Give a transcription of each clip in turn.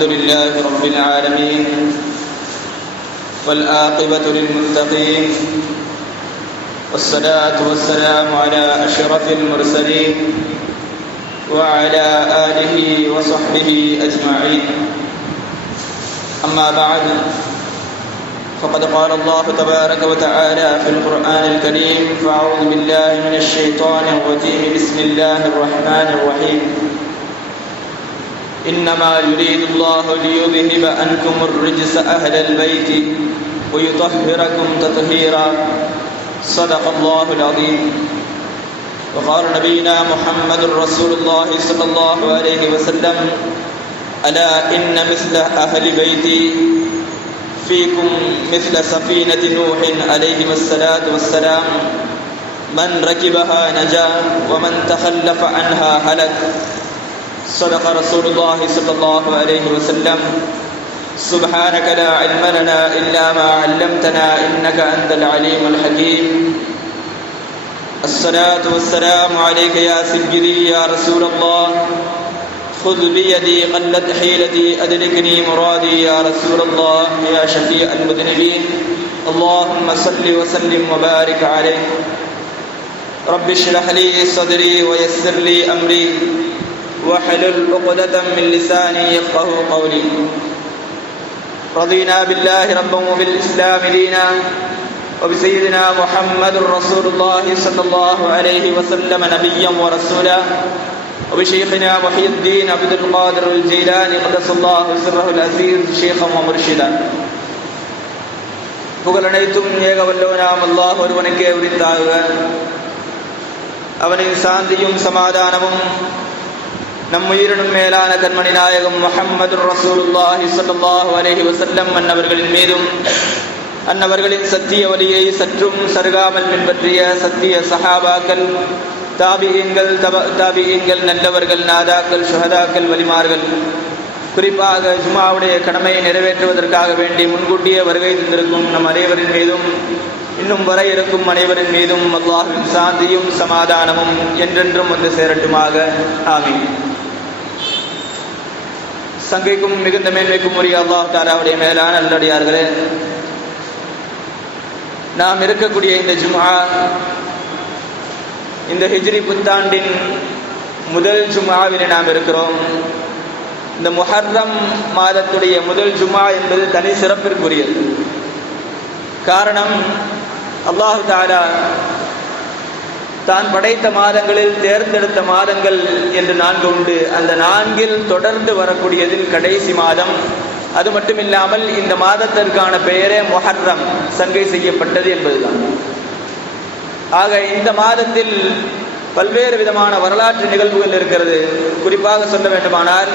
الحمد لله رب العالمين والعاقبة للمتقين والصلاة والسلام على أشرف المرسلين وعلى آله وصحبه أجمعين. أما بعد، فقد قال الله تبارك وتعالى في القرآن الكريم: فأعوذ بالله من الشيطان الرجيم، بسم الله الرحمن الرحيم. إنما يريد الله ليذهب عنكم الرجس أهل البيت ويطهركم تطهيرا. صدق الله العظيم. وقال نبينا محمد رسول الله صلى الله عليه وسلم: ألا إن مثل أهل بيتي فيكم مثل سفينة نوح عليه الصلاة والسلام، من ركبها نجا ومن تخلف عنها هلك. صدق رسول الله صلى الله عليه وسلم. سبحانك لا علم لنا إلا ما علمتنا إنك أنت العليم الحكيم. الصلاة والسلام عليك يا سيدي يا رسول الله، خذ بيدي قلت حيلتي أدركني مرادي يا رسول الله يا شفيع المذنبين. اللهم صل وسلم وبارك عليه. رب اشرح لي صدري ويسر لي أمري واحلل عقدة من لساني يفقهوا قولي. رضينا بالله ربا وبالإسلام دينا وبسيدنا محمد رسول الله صلى الله عليه وسلم نبيا ورسولا وبشيخنا محي الدين عبد القادر الجيلاني قدس الله سره العزيز شيخا ومرشدا. புகழனைத்தும் ஏக வல்லவனாம் அல்லாஹ் ஒருவனுக்கே உரித்தாக. அவனின் சாந்தியும் சமாதானமும் நம் உயிரினும் மேலான கண்மணி நாயகம் முஹம்மது ரசூலுல்லாஹி ஸல்லல்லாஹு அலைஹி வஸல்லம் அன்னவர்களின் மீதும், அன்னவர்களின் சத்திய வழியை சற்றும் சருகாமல் பின்பற்றிய சத்திய சஹாபாக்கள், தாபியீன்கள், தாபியீன்கள், நல்லவர்கள், நாதாக்கள், ஷுஹதாக்கள், வலிமார்கள், குறிப்பாக ஜும்ஆவுடைய கடமையை நிறைவேற்றுவதற்காக வேண்டி முன்கூட்டியே வருகை தந்திருக்கும் நம் அனைவரின் மீதும், இன்னும் வர இருக்கும் அனைவரின் மீதும் அல்லாஹ்வின் சாந்தியும் சமாதானமும் என்றென்றும் வந்து சேரட்டுமாக. ஆமீன். சங்கைக்கும் மிகுந்த மேன்மைக்கும் உரிய அல்லாஹ் தஆலாவுடைய மேலான நல்லடியார்களே, நாம் இருக்கக்கூடிய இந்த ஜும்ஆ, இந்த ஹிஜ்ரி புத்தாண்டின் முதல் ஜும்ஆவிலே நாம் இருக்கிறோம். இந்த முஹர்ரம் மாதத்துடைய முதல் ஜும்ஆ என்பது தனி சிறப்பிற்குரியது. காரணம், அல்லாஹ் தஆலா தான் படைத்த மாதங்களில் தேர்ந்தெடுத்த மாதங்கள் என்று 4 உண்டு. அந்த 4இல் தொடர்ந்து வரக்கூடியதில் கடைசி மாதம். அது மட்டுமில்லாமல் இந்த மாதத்திற்கான பெயரே முஹர்ரம், சங்கை செய்யப்பட்டது என்பதுதான். ஆக இந்த மாதத்தில் பல்வேறு விதமான வரலாற்று நிகழ்வுகள் இருக்கிறது. குறிப்பாக சொல்ல வேண்டுமானால்,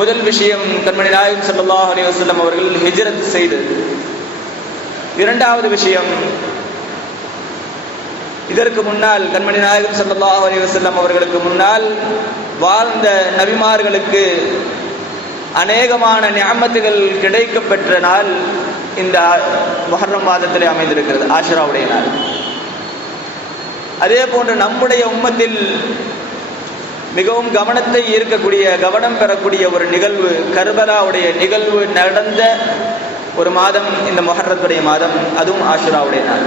முதல் விஷயம் கண்மணி நாயகம் ஸல்லல்லாஹு அலைஹி வஸல்லம் அவர்கள் ஹிஜ்ரத் செய்தது. இரண்டாவது விஷயம், இதற்கு முன்னால் கண்மணி நாயகம் ஸல்லல்லாஹு அலைஹி வஸல்லம் அவர்களுக்கு முன்னால் வாழ்ந்த நபிமார்களுக்கு அநேகமான நிஅமத்துகள் கிடைக்கப் பெற்ற நாள் இந்த முஹர்ரம் மாதத்திலே அமைந்திருக்கிறது, ஆஷுராவுடைய நாள். அதே போன்று நம்முடைய உம்மத்தில் மிகவும் கவனத்தை ஈர்க்கக்கூடிய, கவனம் பெறக்கூடிய ஒரு நிகழ்வு, கர்பலாவுடைய நிகழ்வு நடந்த ஒரு மாதம் இந்த முஹர்ரத்துடைய மாதம், அதுவும் ஆஷுராவுடைய நாள்.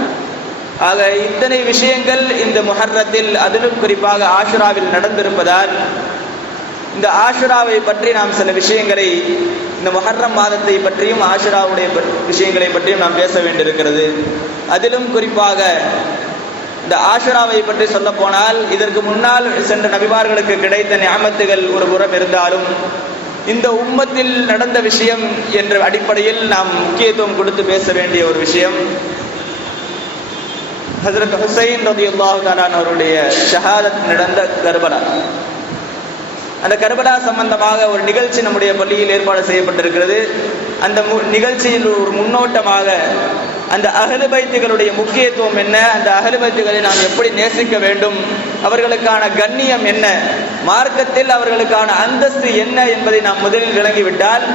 ஆக இத்தனை விஷயங்கள் இந்த முஹர்ரத்தில், அதிலும் குறிப்பாக ஆஷுராவில் நடந்திருப்பதால் இந்த ஆஷுராவை பற்றி நாம் சில விஷயங்களை, இந்த முஹர்ரம் மாதத்தை பற்றியும் ஆஷுராவுடைய விஷயங்களை பற்றியும் நாம் பேச வேண்டியிருக்கிறது. அதிலும் குறிப்பாக இந்த ஆஷுராவை பற்றி சொல்ல போனால், இதற்கு முன்னால் சென்ற நபிமார்களுக்கு கிடைத்த நிஅமத்துகள் ஒரு புறம் இருந்தாலும், இந்த உம்மத்தில் நடந்த விஷயம் என்ற அடிப்படையில் நாம் முக்கியத்துவம் கொடுத்து பேச வேண்டிய ஒரு விஷயம், ஹஜ்ரத் ஹுசைன் ரலியல்லாஹு தஆலா அவருடைய ஷஹாதத் நடந்த கர்பலா. அந்த கர்பலா சம்பந்தமாக ஒரு நிகழ்ச்சி நம்முடைய பள்ளியில் ஏற்பாடு செய்யப்பட்டிருக்கிறது. அந்த நிகழ்ச்சியில் ஒரு முன்னோட்டமாக அந்த அஹ்லு பைத்துகளுடைய முக்கியத்துவம் என்ன, அந்த அஹ்லு பைத்துகளை நாம் எப்படி நேசிக்க வேண்டும், அவர்களுக்கான கண்ணியம் என்ன, மார்க்கத்தில் அவர்களுக்கான அந்தஸ்து என்ன என்பதை நாம் முதலில் விளங்கிவிட்டால்,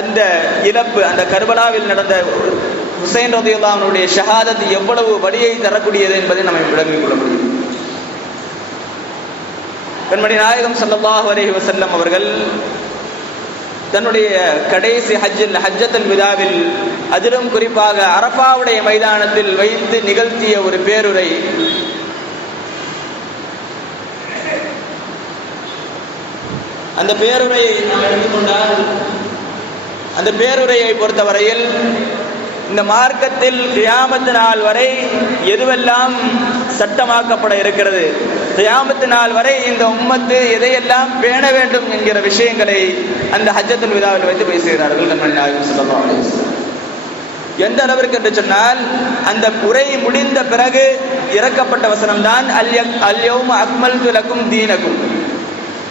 அந்த இழப்பு, அந்த கர்பலாவில் நடந்த ஹுசைன் ரலியல்லாஹு அன்ஹுடைய ஷஹாதத் எவ்வளவு வலியை தரக்கூடியது என்பதை நாம் விளங்கிக் கொள்ள முடியும். கண்மணி நாயகம் ஸல்லல்லாஹு அலைஹி வஸல்லம் அவர்கள் தன்னுடைய கடைசி ஹஜ்ஜத்துல் விதாவில், அதிலும் குறிப்பாக அரஃபாவுடைய மைதானத்தில் வைத்து நிகழ்த்திய ஒரு பேருரை. அந்த பேருரையை நாம் எடுத்துக்கொண்டால், அந்த பேருரையை பொறுத்தவரையில் இந்த மார்க்கத்தில் கியாமத்து நாள் வரை எதுவெல்லாம் சட்டமாக்கப்பட இருக்கிறது, கியாமத்து நாள் வரை இந்த உம்மத்து எதையெல்லாம் பேண வேண்டும் என்கிற விஷயங்களை அந்த ஹஜ்ஜத்துல் விதாவில் வைத்து பேசுகிறார்கள் கண்மணி நாயகம் ஸல்லல்லாஹு அலைஹி வஸல்லம். எந்த அளவிற்கு என்று சொன்னால், அந்த உரை முடிந்த பிறகு இறக்கப்பட்ட வசனம்தான் அல்யௌம அக்மல்து லக்கும் தீனக்கும்,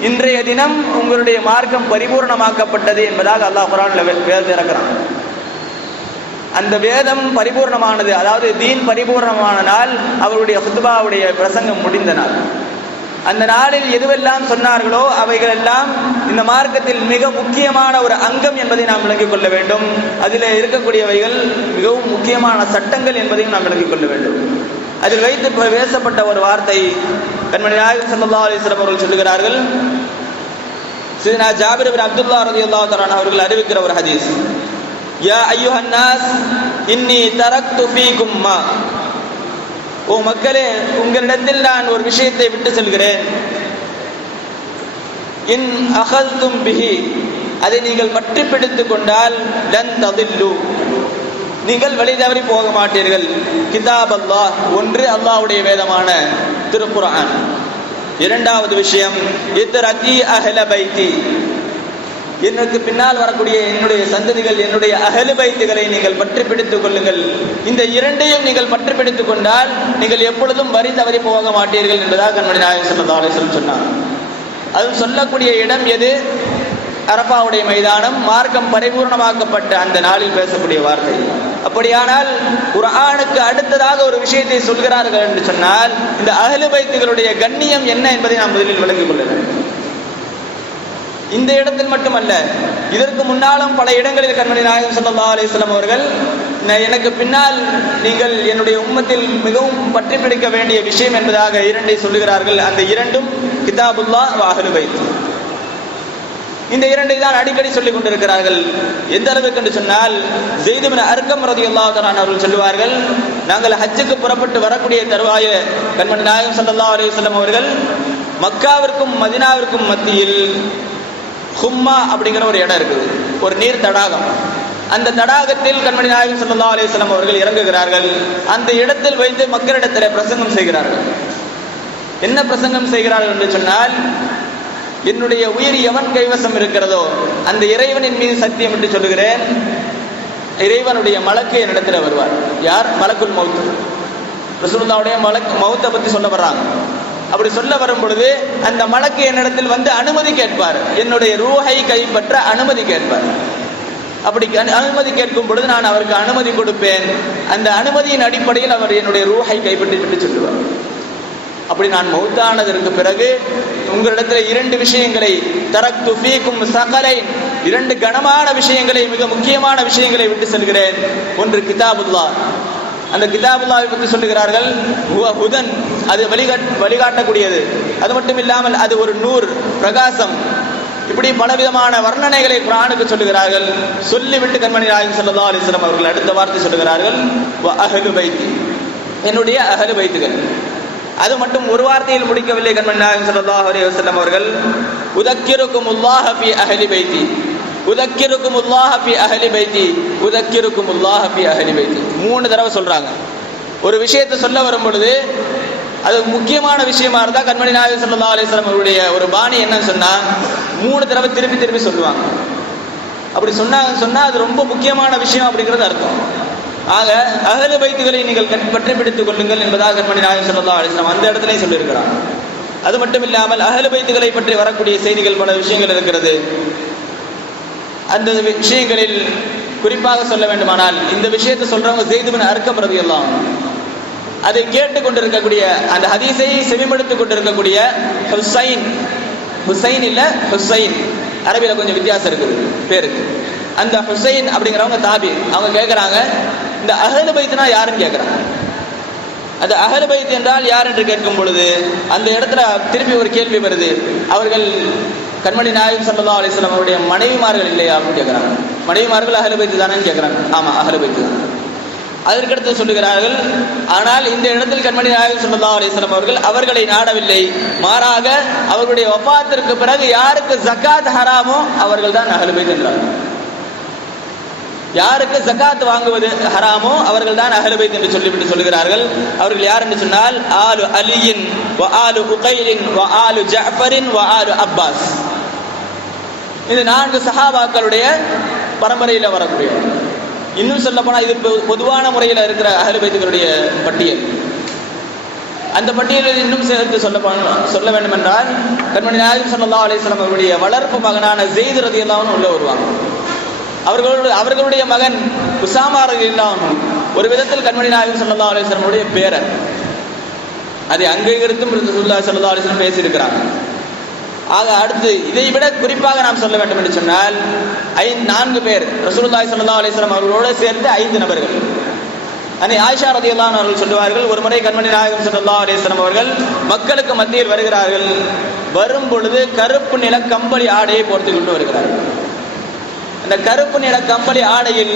இன்றைய தினம் உங்களுடைய மார்க்கம் பரிபூர்ணமாக்கப்பட்டது என்பதாக அல்லாஹ் குர்ஆன்ல வேதத்தை இறக்குறான். அந்த வேதம் பரிபூர்ணமானது, அதாவது தீன் பரிபூர்ணமான நாள் அவருடைய குத்பாவுடைய பிரசங்கம் முடிந்த நாள். அந்த நாளில் எதுவெல்லாம் சொன்னார்களோ அவைகள் எல்லாம் இந்த மார்க்கத்தில் மிக முக்கியமான ஒரு அங்கம் என்பதை நாம் விளங்கிக் கொள்ள வேண்டும். அதில் இருக்கக்கூடியவைகள் மிகவும் முக்கியமான சட்டங்கள் என்பதையும் நாம் விளங்கிக் கொள்ள வேண்டும். அதில் வைத்து பேசப்பட்ட ஒரு வார்த்தை கண்மணி நாயகம் ஸல்லல்லாஹு அலைஹி வஸல்லம் அவர்கள் சொல்லுகிறார்கள். சையதுனா ஜாபிர் இப்னு அப்துல்லாஹ் ரலியல்லாஹு தஆலா அவர்கள் அறிவிக்கிற ஒரு ஹதீஸ், யா அய்யுஹன் நாஸ் இன்னி தரக்து ஃபீக்கும் மா, ஓ மக்களே, உங்களிடத்தில் நான் ஒரு விஷயத்தை விட்டு செல்கிறேன். இன் அகல்தும் பிஹி, அதை நீங்கள் பற்றி பிடித்துக் கொண்டால் லன் ததில்லு, நீங்கள் வழி தவறி போக மாட்டீர்கள். கிதாப் அல்லாஹ், ஒன்று அல்லாஹ்வுடைய வேதமான திருக்குர்ஆன். இரண்டாவது விஷயம் இத்ரதி அஹ்ல பைத்தி, எனக்கு பின்னால் வரக்கூடிய என்னுடைய சந்ததிகள், என்னுடைய அஹ்லு பைத்துகளை நீங்கள் பற்றி பிடித்துக் கொள்ளுங்கள். இந்த இரண்டையும் நீங்கள் பற்றி பிடித்துக் கொண்டால் நீங்கள் எப்பொழுதும் வரி தவறி போக மாட்டீர்கள் என்பதாக கண்மணி நாயகம் ஸல்லல்லாஹு அலைஹி வஸல்லம் சொன்னார். அது சொல்லக்கூடிய இடம் எது? அரஃபாவுடைய மைதானம், மார்க்கம் பரிபூர்ணமாக்கப்பட்ட அந்த நாளில் பேசக்கூடிய வார்த்தை. அப்படியானால் குர்ஆனுக்கு அடுத்ததாக ஒரு விஷயத்தை சொல்கிறார்கள் என்று சொன்னால், இந்த அஹ்லு பைத்துகளுடைய கண்ணியம் என்ன என்பதை நாம் முதலில் விளங்கிக் கொள்ள வேண்டும். இந்த இடத்தில் மட்டுமல்ல, இதற்கு முன்னாலும் பல இடங்களில் கண்மணி நாயகம் ஸல்லல்லாஹு அலைஹி வஸல்லம் அவர்கள் எனக்கு பின்னால் நீங்கள் என்னுடைய உம்மத்தில் மிகவும் பற்றி பிடிக்க வேண்டிய விஷயம் என்பதாக இரண்டை சொல்லுகிறார்கள். அந்த இரண்டும் கிதாபுல்லாஹ் வ அஹ்லு பைத். இந்த இரண்டை தான் அடிக்கடி சொல்லிக் கொண்டிருக்கிறார்கள். எந்த அளவுக்கு என்று சொன்னால், ஸெய்த் இப்னு அர்கம் ரலியல்லாஹு தஆலா அவர்கள் சொல்லுவார்கள், நாங்கள் ஹஜ்ஜுக்கு புறப்பட்டு வரக்கூடிய தருவாய கண்மணி நாயகம் ஸல்லல்லாஹு அலைஹி வஸல்லம் அவர்கள் மக்காவிற்கும் மதீனாவிற்கும் மத்தியில் ஹும்மா அப்படிங்கிற ஒரு இடம் இருக்குது, ஒரு நீர் தடாகம். அந்த தடாகத்தில் கண்மணி நாயகம் ஸல்லல்லாஹு அலைஹி வஸல்லம் அவர்கள் இறங்குகிறார்கள். அந்த இடத்தில் வைத்து மக்களிடத்தில் பிரசங்கம் செய்கிறார்கள். என்ன பிரசங்கம் செய்கிறார்கள் என்று சொன்னால், என்னுடைய உயிர் எவன் கைவசம் இருக்கிறதோ அந்த இறைவனின் மீது சத்தியம் என்று சொல்லுகிறேன், இறைவனுடைய மலக்கு என்னிடத்தில் வருவார். யார்? மலக்குல் மௌத். ரசூலுல்லாஹ்வுடைய மௌத்தை பற்றி சொல்ல வர்றாங்க. அப்படி சொல்ல வரும் பொழுது அந்த மலக்கு என்னிடத்தில் வந்து அனுமதி கேட்பார், என்னுடைய ரூஹை கைப்பற்ற அனுமதி கேட்பார். அப்படி அனுமதி கேட்கும் பொழுது நான் அவருக்கு அனுமதி கொடுப்பேன். அந்த அனுமதியின் அடிப்படையில் அவர் என்னுடைய ரூஹை கைப்பற்றி விட்டு சொல்லுவார். அப்படி நான் மௌத்தானதற்கு பிறகு உங்களிடத்தில் இரண்டு விஷயங்களை, தரக்து ஃபீக்கும் ஸகலைன், இரண்டு கனமான விஷயங்களை, மிக முக்கியமான விஷயங்களை விட்டு செல்கிறேன். ஒன்று கிதாபுல்லாஹ், அந்த கிதாபுல்லாஹை பற்றி சொல்லுகிறார்கள், ஹுதன், அது வழிகாட்டக்கூடியது. அது மட்டும் இல்லாமல் அது ஒரு நூர், பிரகாசம். இப்படி பலவிதமான வர்ணனைகளை குர்ஆனுக்கு சொல்லுகிறார்கள். சொல்லிவிட்டு கண்மணி நாயகம் ஸல்லல்லாஹு அலைஹி வஸல்லம் அவர்கள் அடுத்த வார்த்தை சொல்லுகிறார்கள், வ அஹ்லு பைத்தி, என்னுடைய அஹ்லு பைத்துகள். அது மட்டும் ஒரு வார்த்தையில் முடிக்கவில்லை கண்மணி நாயகம் ஸல்லல்லாஹு அலைஹி வஸல்லம் அவர்கள், உதக்கிருக்குமுல்லாஹ ஃபீ அஹ்லி பைத்தி, உதக்கிருக்குமுல்லாஹ ஃபீ அஹ்லி பைத்தி, உதக்கிருக்குமுல்லாஹ ஃபீ அஹ்லி பைத்தி. 3 தடவை சொல்றாங்க. ஒரு விஷயத்தை சொல்ல வரும் பொழுது அது முக்கியமான விஷயமா இருந்தா கண்மணி நாயகம் ஸல்லல்லாஹு அலைஹி வஸல்லம் அவருடைய ஒரு பாணி என்னன்னு சொன்னா, 3 தடவை திருப்பி திருப்பி சொல்லுவாங்க. அப்படி சொன்னா அது ரொம்ப முக்கியமான விஷயம் அப்படிங்கிறது அர்த்தம். ஆக அஹ்லு பைத்துகளை நீங்கள் பற்றி பிடித்துக் கொள்ளுங்கள் என்பதாக கண்மணி நாயகம் ஸல்லல்லாஹு அலைஹி வஸல்லம் அந்த இடத்திலே சொல்லியிருக்கிறார். அது மட்டும் இல்லாமல் அஹ்லு பைத்துகளை பற்றி வரக்கூடிய செய்திகள், பல விஷயங்கள் இருக்கிறது. அந்த விஷயங்களில் குறிப்பாக சொல்ல வேண்டுமானால், இந்த விஷயத்தை சொல்றவங்க ஸெய்த் இப்னு அர்கம் ரலியல்லாஹு அன்ஹு, அதை கேட்டுக் கொண்டிருக்கக்கூடிய, அந்த ஹதீஸை செவிமடுத்துக் கொண்டிருக்கக்கூடிய ஹுசைன் இல்ல ஹுசைன், அரபியில கொஞ்சம் வித்தியாசம் இருக்குது பேருக்கு. அந்த ஹுசைன் அப்படிங்கிறவங்க தாபி. அவங்க கேட்குறாங்க, இந்த அஹ்லு பைத்னா யாருன்னு கேட்குறாங்க. அந்த அஹ்லு பைத் என்றால் யார் என்று கேட்கும் பொழுது அந்த இடத்துல திருப்பி ஒரு கேள்வி வருது. அவர்கள் கண்மணி நாயகம் ஸல்லல்லாஹு அலைஹி வஸல்லம் அவருடைய மனைவிமார்கள் இல்லையா அப்படின்னு கேட்குறாங்க. மனைவிமார்கள் அஹ்லு பைத் தானேன்னு கேட்குறாங்க. ஆமாம், அஹ்லு பைத் தான். அதற்கடுத்து சொல்லுகிறார்கள், ஆனால் இந்த இடத்தில் கண்மணி நாயகம் ஸல்லல்லாஹு அலைஹி வஸல்லம் அவர்கள் அவர்களை நாடவில்லை. மாறாக அவர்களுடைய வஃபாத்திற்கு பிறகு யாருக்கு ஜகாத் ஹராமோ அவர்கள் தான் அஹ்லு பைத் என்றார்கள். யாருக்கு ஜகாத் வாங்குவது ஹராமோ அவர்கள் தான் அஹ்லு பைத் என்று சொல்லிவிட்டு சொல்லுகிறார்கள். அவர்கள் யார் என்று சொன்னால் ஆலு அலியின் வ ஆலு உகைலின் வ ஆலு ஜஅஃபரின் வ ஆலு அப்பாஸ். இந்த 4 சஹாபாக்களுடைய பரம்பரையில் வரக்கூடிய, இன்னும் சொல்ல போனால் இது பொதுவான முறையில் இருக்கிற அஹ்லு பைத்துகளுடைய பட்டியல். அந்த பட்டியலில் இன்னும் சேர்த்து சொல்ல வேண்டும் என்றால் கண்மணி நாயகம் ஸல்லல்லாஹு அலைஹி வஸல்லம் அவருடைய வளர்ப்பு மகனான ஸெய்த் ரலியல்லாஹு அன்ஹு உள்ள வருவாங்க. அவர்களுடைய மகன் உஸாமா ரலியல்லாஹு அன்ஹு ஒரு விதத்தில் கண்மணி நாயகம் ஸல்லல்லாஹு அலைஹி வஸல்லம் பேரன். அதை அங்கீகரித்தும் ரசூலுல்லாஹி ஸல்லல்லாஹு அலைஹி வஸல்லம் பேசியிருக்கிறாங்க. ஆக அடுத்து இதை விட குறிப்பாக நாம் சொல்ல வேண்டும் என்று சொன்னால் 4 பேர் ரசூலுல்லாஹி ஸல்லல்லாஹு அலைஹி வஸல்லம் அவர்களோடு சேர்த்து 5 நபர்கள். அன்னை ஆயிஷா ரலியல்லாஹு அன்ஹா அவர்கள் சொல்லுவார்கள், ஒரு முறை கண்மணி நாயகம் ஸல்லல்லாஹு அலைஹி வஸல்லம் அவர்கள் மக்களுக்கு மத்தியில் வருகிறார்கள். வரும் பொழுது கருப்பு நிற கம்பளி ஆடையை போர்த்து கொண்டு வருகிறார்கள். அந்த கருப்பு நிற கம்பளி ஆடையில்,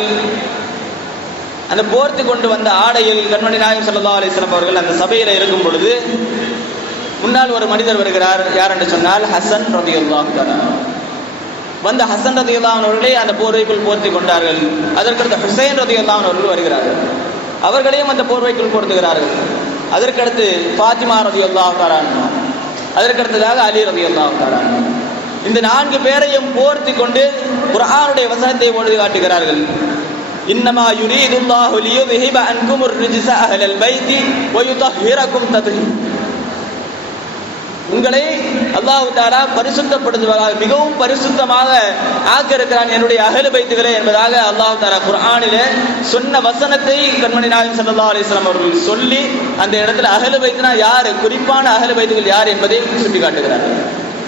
அந்த போர்த்து கொண்டு வந்த ஆடையில் கண்மணி நாயகம் ஸல்லல்லாஹு அலைஹி வஸல்லம் அவர்கள் அந்த சபையில் இருக்கும் பொழுது முன்னால் ஒரு மனிதர் வருகிறார். யார் என்று சொன்னால் ஹசன் ரலியல்லாஹு தஆலா. வந்த ஹசன் ரலியல்லாஹு அவர்களை அந்த போர்வைக்குள் போர்த்தி கொண்டார்கள். அதற்கடுத்து ஹுசைன் ரலியல்லாஹு அவர்கள் வருகிறார்கள். அவர்களையும் அந்த போர்வைக்குள் போர்த்துகிறார்கள். அதற்கடுத்து ஃபாத்திமா ரலியல்லாஹு தஆலா, அதற்கடுத்ததாக அலி ரலியல்லாஹு தஆலா. இந்த 4 பேரையும் போர்த்தி கொண்டு குர்ஆனுடைய வசனத்தை ஓதி காட்டுகிறார்கள். இன்னமா யுரீதுல்லாஹு லியுذஹிப அன்குமுர் ரிஜ்ஸ அஹ்லல் பைத்தி வ யுطஹிரகும் தத்ஹீரா. உங்களை அல்லாஹ் தஆலா பரிசுத்தப்படுத்துவதாக, மிகவும் பரிசுத்தமாக ஆக்க இருக்கிறான் என்னுடைய அஹ்லு பைத்துகளே என்பதாக அல்லாஹ் தஆலா குர்ஆனிலே சொன்ன வசனத்தை கண்மணி நாயகம் ஸல்லல்லாஹு அலைஹி வஸல்லம் அவர்கள் சொல்லி அந்த இடத்துல அஹ்லு பைத்துனா யார், குறிப்பான அஹ்லு பைத்துகள் யார் என்பதை சுட்டி காட்டுகிறார்கள்.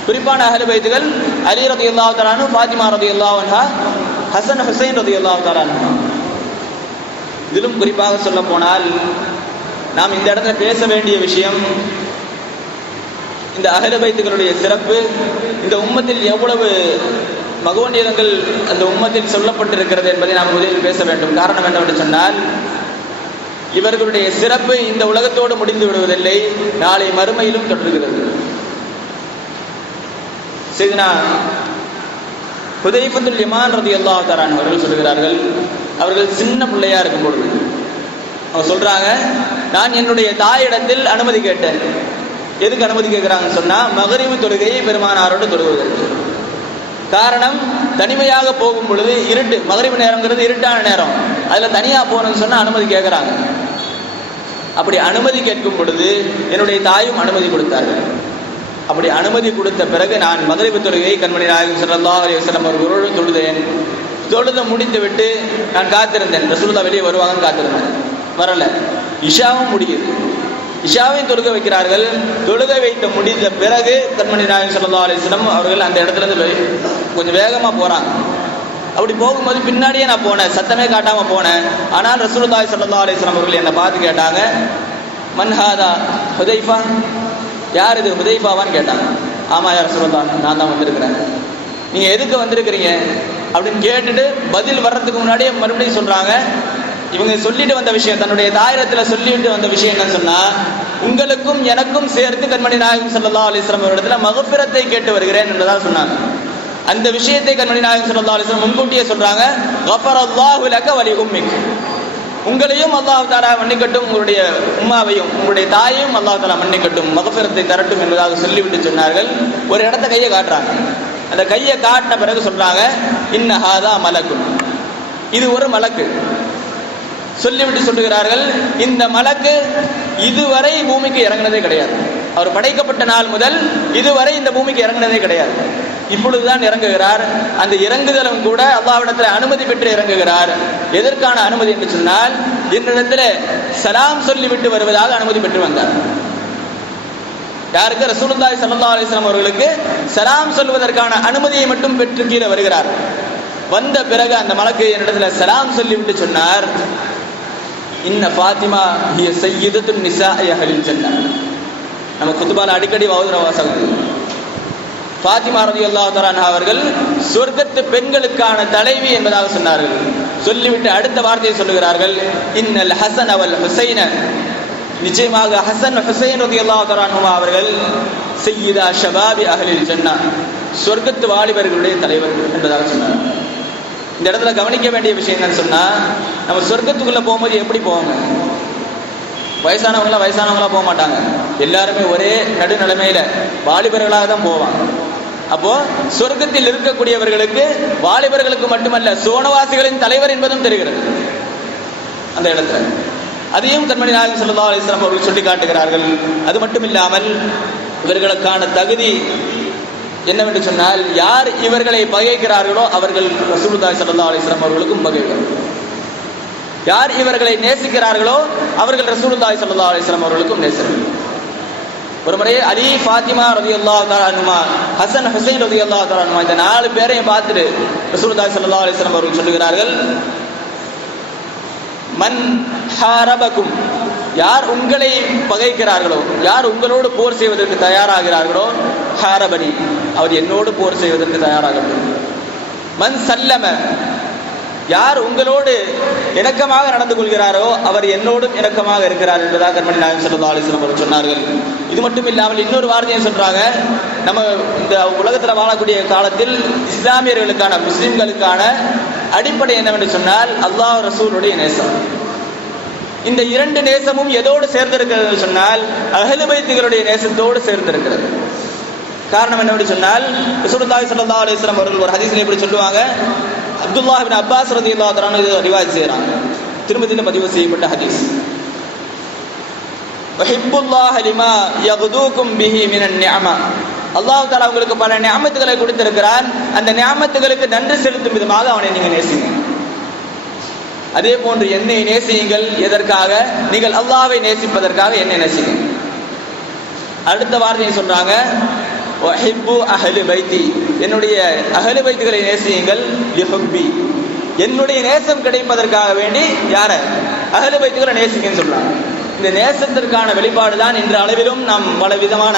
குறிப்பான அஹ்லு பைத்துகள் அலி ரலியல்லாஹு தஆலா அன்ஹு, ஃபாத்திமா ரலியல்லாஹு அன்ஹா, ஹசன் ஹுசைன் ரலியல்லாஹு தஆலா அன்ஹு. இதிலும் குறிப்பாக சொல்ல போனால் நாம் இந்த இடத்துல பேச வேண்டிய விஷயம், இந்த அஹ்லு பைத்துகளுடைய சிறப்பு, இந்த உம்மத்தில் எவ்வளவு மகோன்னதங்கள் அந்த உம்மத்தில் சொல்லப்பட்டிருக்கிறது என்பதை நாம் முதலில் பேச வேண்டும். காரணம் என்னவென்று சொன்னால், இவர்களுடைய சிறப்பு இந்த உலகத்தோடு முடிந்து விடுவதில்லை, நாளை மறுமையிலும் தொடர்கிறது. சையதுனா ஹுதைஃபத்துல் யமான் ரலியல்லாஹு தஆலா அவர்கள் சொல்கிறார்கள், அவர்கள் சின்ன பிள்ளையா இருக்கும் பொழுது அவங்க சொல்றாங்க, நான் என்னுடைய தாயிடத்தில் அனுமதி கேட்டேன். எதுக்கு அனுமதி கேட்கிறாங்கன்னு சொன்னா, மகரிபு தொழுகையை பெருமானாரோடு தொழுவதற்கு. காரணம், தனிமையாக போகும் பொழுது இருட்டு, மகரிபு நேரங்கிறது இருட்டான நேரம், அதுல தனியா போகணும்னு சொன்னா அனுமதி கேட்கிறாங்க. அப்படி அனுமதி கேட்கும் பொழுது என்னுடைய தாயும் அனுமதி கொடுத்தார்கள். அப்படி அனுமதி கொடுத்த பிறகு நான் மகரிபு தொழுகையை கண்மணி நாயகம் ஸல்லல்லாஹு அலைஹி வஸல்லம் அவர்களோடு தொழுதேன். தொழுது முடித்து விட்டு நான் காத்திருந்தேன், ரசூலுல்லாஹ் வெளியே வருவாங்கன்னு காத்திருந்தேன். வரல. இஷாவும் முடியுது, இஷாவையும் தொழுக வைக்கிறார்கள். தொழுகை வைத்து முடிந்த பிறகு கண்மணி நாயகம் ஸல்லல்லாஹு அலைஹி வஸல்லம் அவர்கள் அந்த இடத்துல இருந்து கொஞ்சம் வேகமாக போகிறாங்க. அப்படி போகும்போது பின்னாடியே நான் போனேன், சத்தமே காட்டாமல் போனேன். ஆனால் ரசூலுல்லாஹி ஸல்லல்லாஹு அலைஹி வஸல்லம் அவர்கள் என்னை பார்த்து கேட்டாங்க, மன்ஹாதா ஹுதைஃபா, யார் இது, ஹுதைஃபாவான்னு கேட்டாங்க. ஆமாம் யார் ரசூலுல்லாஹ், நான் தான் வந்திருக்கிறேன். நீங்கள் எதுக்கு வந்திருக்கிறீங்க அப்படின்னு கேட்டுட்டு பதில் வர்றதுக்கு முன்னாடியே மறுபடியும் சொல்கிறாங்க, இவங்க சொல்லிட்டு வந்த விஷயம், தன்னுடைய தாயிரத்தில் சொல்லிட்டு வந்த விஷயம் என்னன்னு சொன்னால், உங்களுக்கும் எனக்கும் சேர்த்து கண்மணி நாயகம் ஸல்லல்லாஹு அலைஹி வஸல்லம் அவரிடத்துல மக்ஃபிரத்தை கேட்டு வருகிறேன் என்றுதான் சொன்னாங்க. அந்த விஷயத்தை கண்மணி நாயகம் ஸல்லல்லாஹு அலைஹி வஸல்லம் முன்கூட்டியே சொல்றாங்க, கஃபரல்லாஹு லக வலி உம்மிக், உங்களையும் அல்லாஹ் தஆலா மன்னிக்கட்டும், உங்களுடைய உம்மாவையும் உங்களுடைய தாயையும் அல்லாஹ் தஆலா மன்னிக்கட்டும், மக்ஃபிரத்தை தரட்டும் என்பதாக சொல்லிவிட்டு சொன்னார்கள். ஒரு இடத்த கையை காட்டுறாங்க. அந்த கையை காட்டின பிறகு சொல்றாங்க, இன்ன ஹாதா மலக்குன், இது ஒரு மலக்கு. சொல்லிவிட்டு சொல்லுகிறார்கள், இந்த மலக்கு இதுவரை பூமிக்கு இறங்கினதே கிடையாது. அவர் படைக்கப்பட்ட நாள் முதல் இதுவரை இந்த பூமிக்கு இறங்கினதே கிடையாது. இப்பொழுதுதான் இறங்குகிறார். அந்த இறங்குதலும் கூட அல்லாஹ்விடத்தில் அனுமதி பெற்று இறங்குகிறார். எதற்கான அனுமதி என்று சொன்னால், என்னிடத்தில் சலாம் சொல்லிவிட்டு வருவதாக அனுமதி பெற்று வந்தார். யாருக்கு? ரசூலுல்லாஹி ஸல்லல்லாஹு அலைஹி வஸல்லம் அவர்களுக்கு சலாம் சொல்வதற்கான அனுமதியை மட்டும் பெற்று கீழே வருகிறார். வந்த பிறகு அந்த மலக்கு என்னிடத்தில் சலாம் சொல்லிவிட்டு சொன்னார், இன்ன ஃபாத்திமா ஹிய சய்யிதத்துன் நிசாஇ அஹ்லில் ஜன்னah. நம்ம குத்துபால அடிக்கடி ஓதுற வாசகம். ஃபாத்திமா ரலியல்லாஹு தஆலா அன்ஹா அவர்கள் சொர்க்கத்து பெண்களுக்கான தலைவி என்பதாக சொன்னார்கள். சொல்லிவிட்டு அடுத்த வார்த்தையை சொல்லுகிறார்கள், இன்னல் ஹஸன் வல் ஹுஸைன, நிச்சயமாக ஹசன் ஹுசைன் ரலியல்லாஹு தஆலா அன்ஹுமா அவர்கள் சய்யிதா ஷபாபி அஹ்லில் ஜன்னah, சொர்க்கத்து வாலிபர்களுடைய தலைவர் என்பதாக சொன்னார். இந்த இடத்துல கவனிக்க வேண்டிய விஷயம் என்னன்னு சொன்னா, நம்ம சொர்க்கத்துக்குள்ள போகும்போது எப்படி போவாங்க? வயசானவங்களா போக மாட்டாங்க. எல்லாருமே ஒரே நடுநிலைமையில வாலிபர்களாக தான் போவாங்க. அப்போ சொர்க்கத்தில் இருக்கக்கூடியவர்களுக்கு வாலிபர்களுக்கு மட்டுமல்ல சோனவாசிகளின் தலைவர் என்பதும் தெரிகிறது அந்த இடத்துல. அதையும் கண்மணி நாயகம் ஸல்லல்லாஹு அலைஹி வஸல்லம் அவர்கள் சொல்லி காட்டுகிறார்கள். அது மட்டும் இல்லாமல் இவர்களுக்கான தகுதி என்னவென்று சொன்னால், யார் இவர்களை பகைக்கிறார்களோ அவர்கள் ரசூலுல்லாஹி ஸல்லல்லாஹு அலைஹி வஸல்லம் அவர்களுக்கும் பகைவர். யார் இவர்களை நேசிக்கிறார்களோ அவர்கள் ரசூலுல்லாஹி ஸல்லல்லாஹு அலைஹி வஸல்லம் அவர்களுக்கும் நேசர்கள். ஒரு முறை அலி, ஃபாத்திமா ரலியல்லாஹு தஆலா அன்ஹுமா, ஹசன் ஹுசைன் ரலியல்லாஹு தஆலா அன்ஹுமா, இந்த 4 பேரையும் பார்த்துட்டு ரசூலுல்லாஹி ஸல்லல்லாஹு அலைஹி வஸல்லம் அவர்கள் சொல்லுகிறார்கள், மன் ஹாரபகும், யார் உங்களை பகைக்கிறார்களோ, யார் உங்களோடு போர் செய்வதற்கு தயாராகிறார்களோ, ஹாரபனி, அவர் என்னோடு போர் செய்வதற்கு தயாராகட்டும். மன் சல்லம, யார் உங்களோடு இணக்கமாக நடந்து கொள்கிறாரோ அவர் என்னோடும் இணக்கமாக இருக்கிறார் என்பதாக கண்மணி நாயகம் ஸல்லல்லாஹு அலைஹி வஸல்லம் அவர்கள் சொன்னார்கள். இது மட்டும் இல்லாமல் இன்னொரு வார்த்தையை சொல்றாங்க, நம்ம இந்த உலகத்தில் வாழக்கூடிய காலத்தில் இஸ்லாமியர்களுக்கான, முஸ்லிம்களுக்கான அடிப்படை என்னவென்று சொன்னால் அல்லாஹ் ரசூலுடைய நேசம். இந்த 2 நேசமும் எதோடு சேர்ந்திருக்கிறது சொன்னால் அஹ்லு பைத்துகளுடைய நேசத்தோடு சேர்ந்திருக்கிறது. காரணம் என்னவென்று சொன்னால், ரசூலுல்லாஹி ஸல்லல்லாஹு அலைஹி வஸல்லம் அவர்கள் ஒரு ஹதீஸ்ல இப்படி சொல்லுவாங்க, அப்துல்லாஹ் இப்னு அப்பாஸ் ரலியல்லாஹு தஆலா அன்ஹு ரிவாயத் செய்றாங்க, திருமதியில பதிவு செய்யப்பட்ட ஹதீஸ். வஹிப்புல்லாஹ லிமா யக்துக்கும் பிஹி மினன் நிஅமா, அல்லாஹ் தஆலா உங்களுக்கு பல நிஅமத்துகளை கொடுத்திருக்கிறான், அந்த நிஅமத்துகளுக்கு நன்றி செலுத்தும் விதமாக அவனை நீங்க நேசிங்க. அதே போன்று என்னை நேசியுங்கள். எதற்காக? நீங்கள் அல்லாஹ்வை நேசிப்பதற்காக என்னை நேசிங்க. அடுத்த வார்த்தையை சொல்றாங்க, வஹிப்பு அஹ்லி பைத்தி, என்னுடைய அஹ்லு பைத்துகளை நேசியுங்கள். லிஹுப்பி, என்னுடைய நேசம் கிடைப்பதற்காக வேண்டி யார? அஹ்லு பைத்துகளை நேசிங்கன்னு சொல்றாங்க. இந்த நேசத்திற்கான வெளிப்பாடு தான் இன்று அளவிலும் நாம் பல விதமான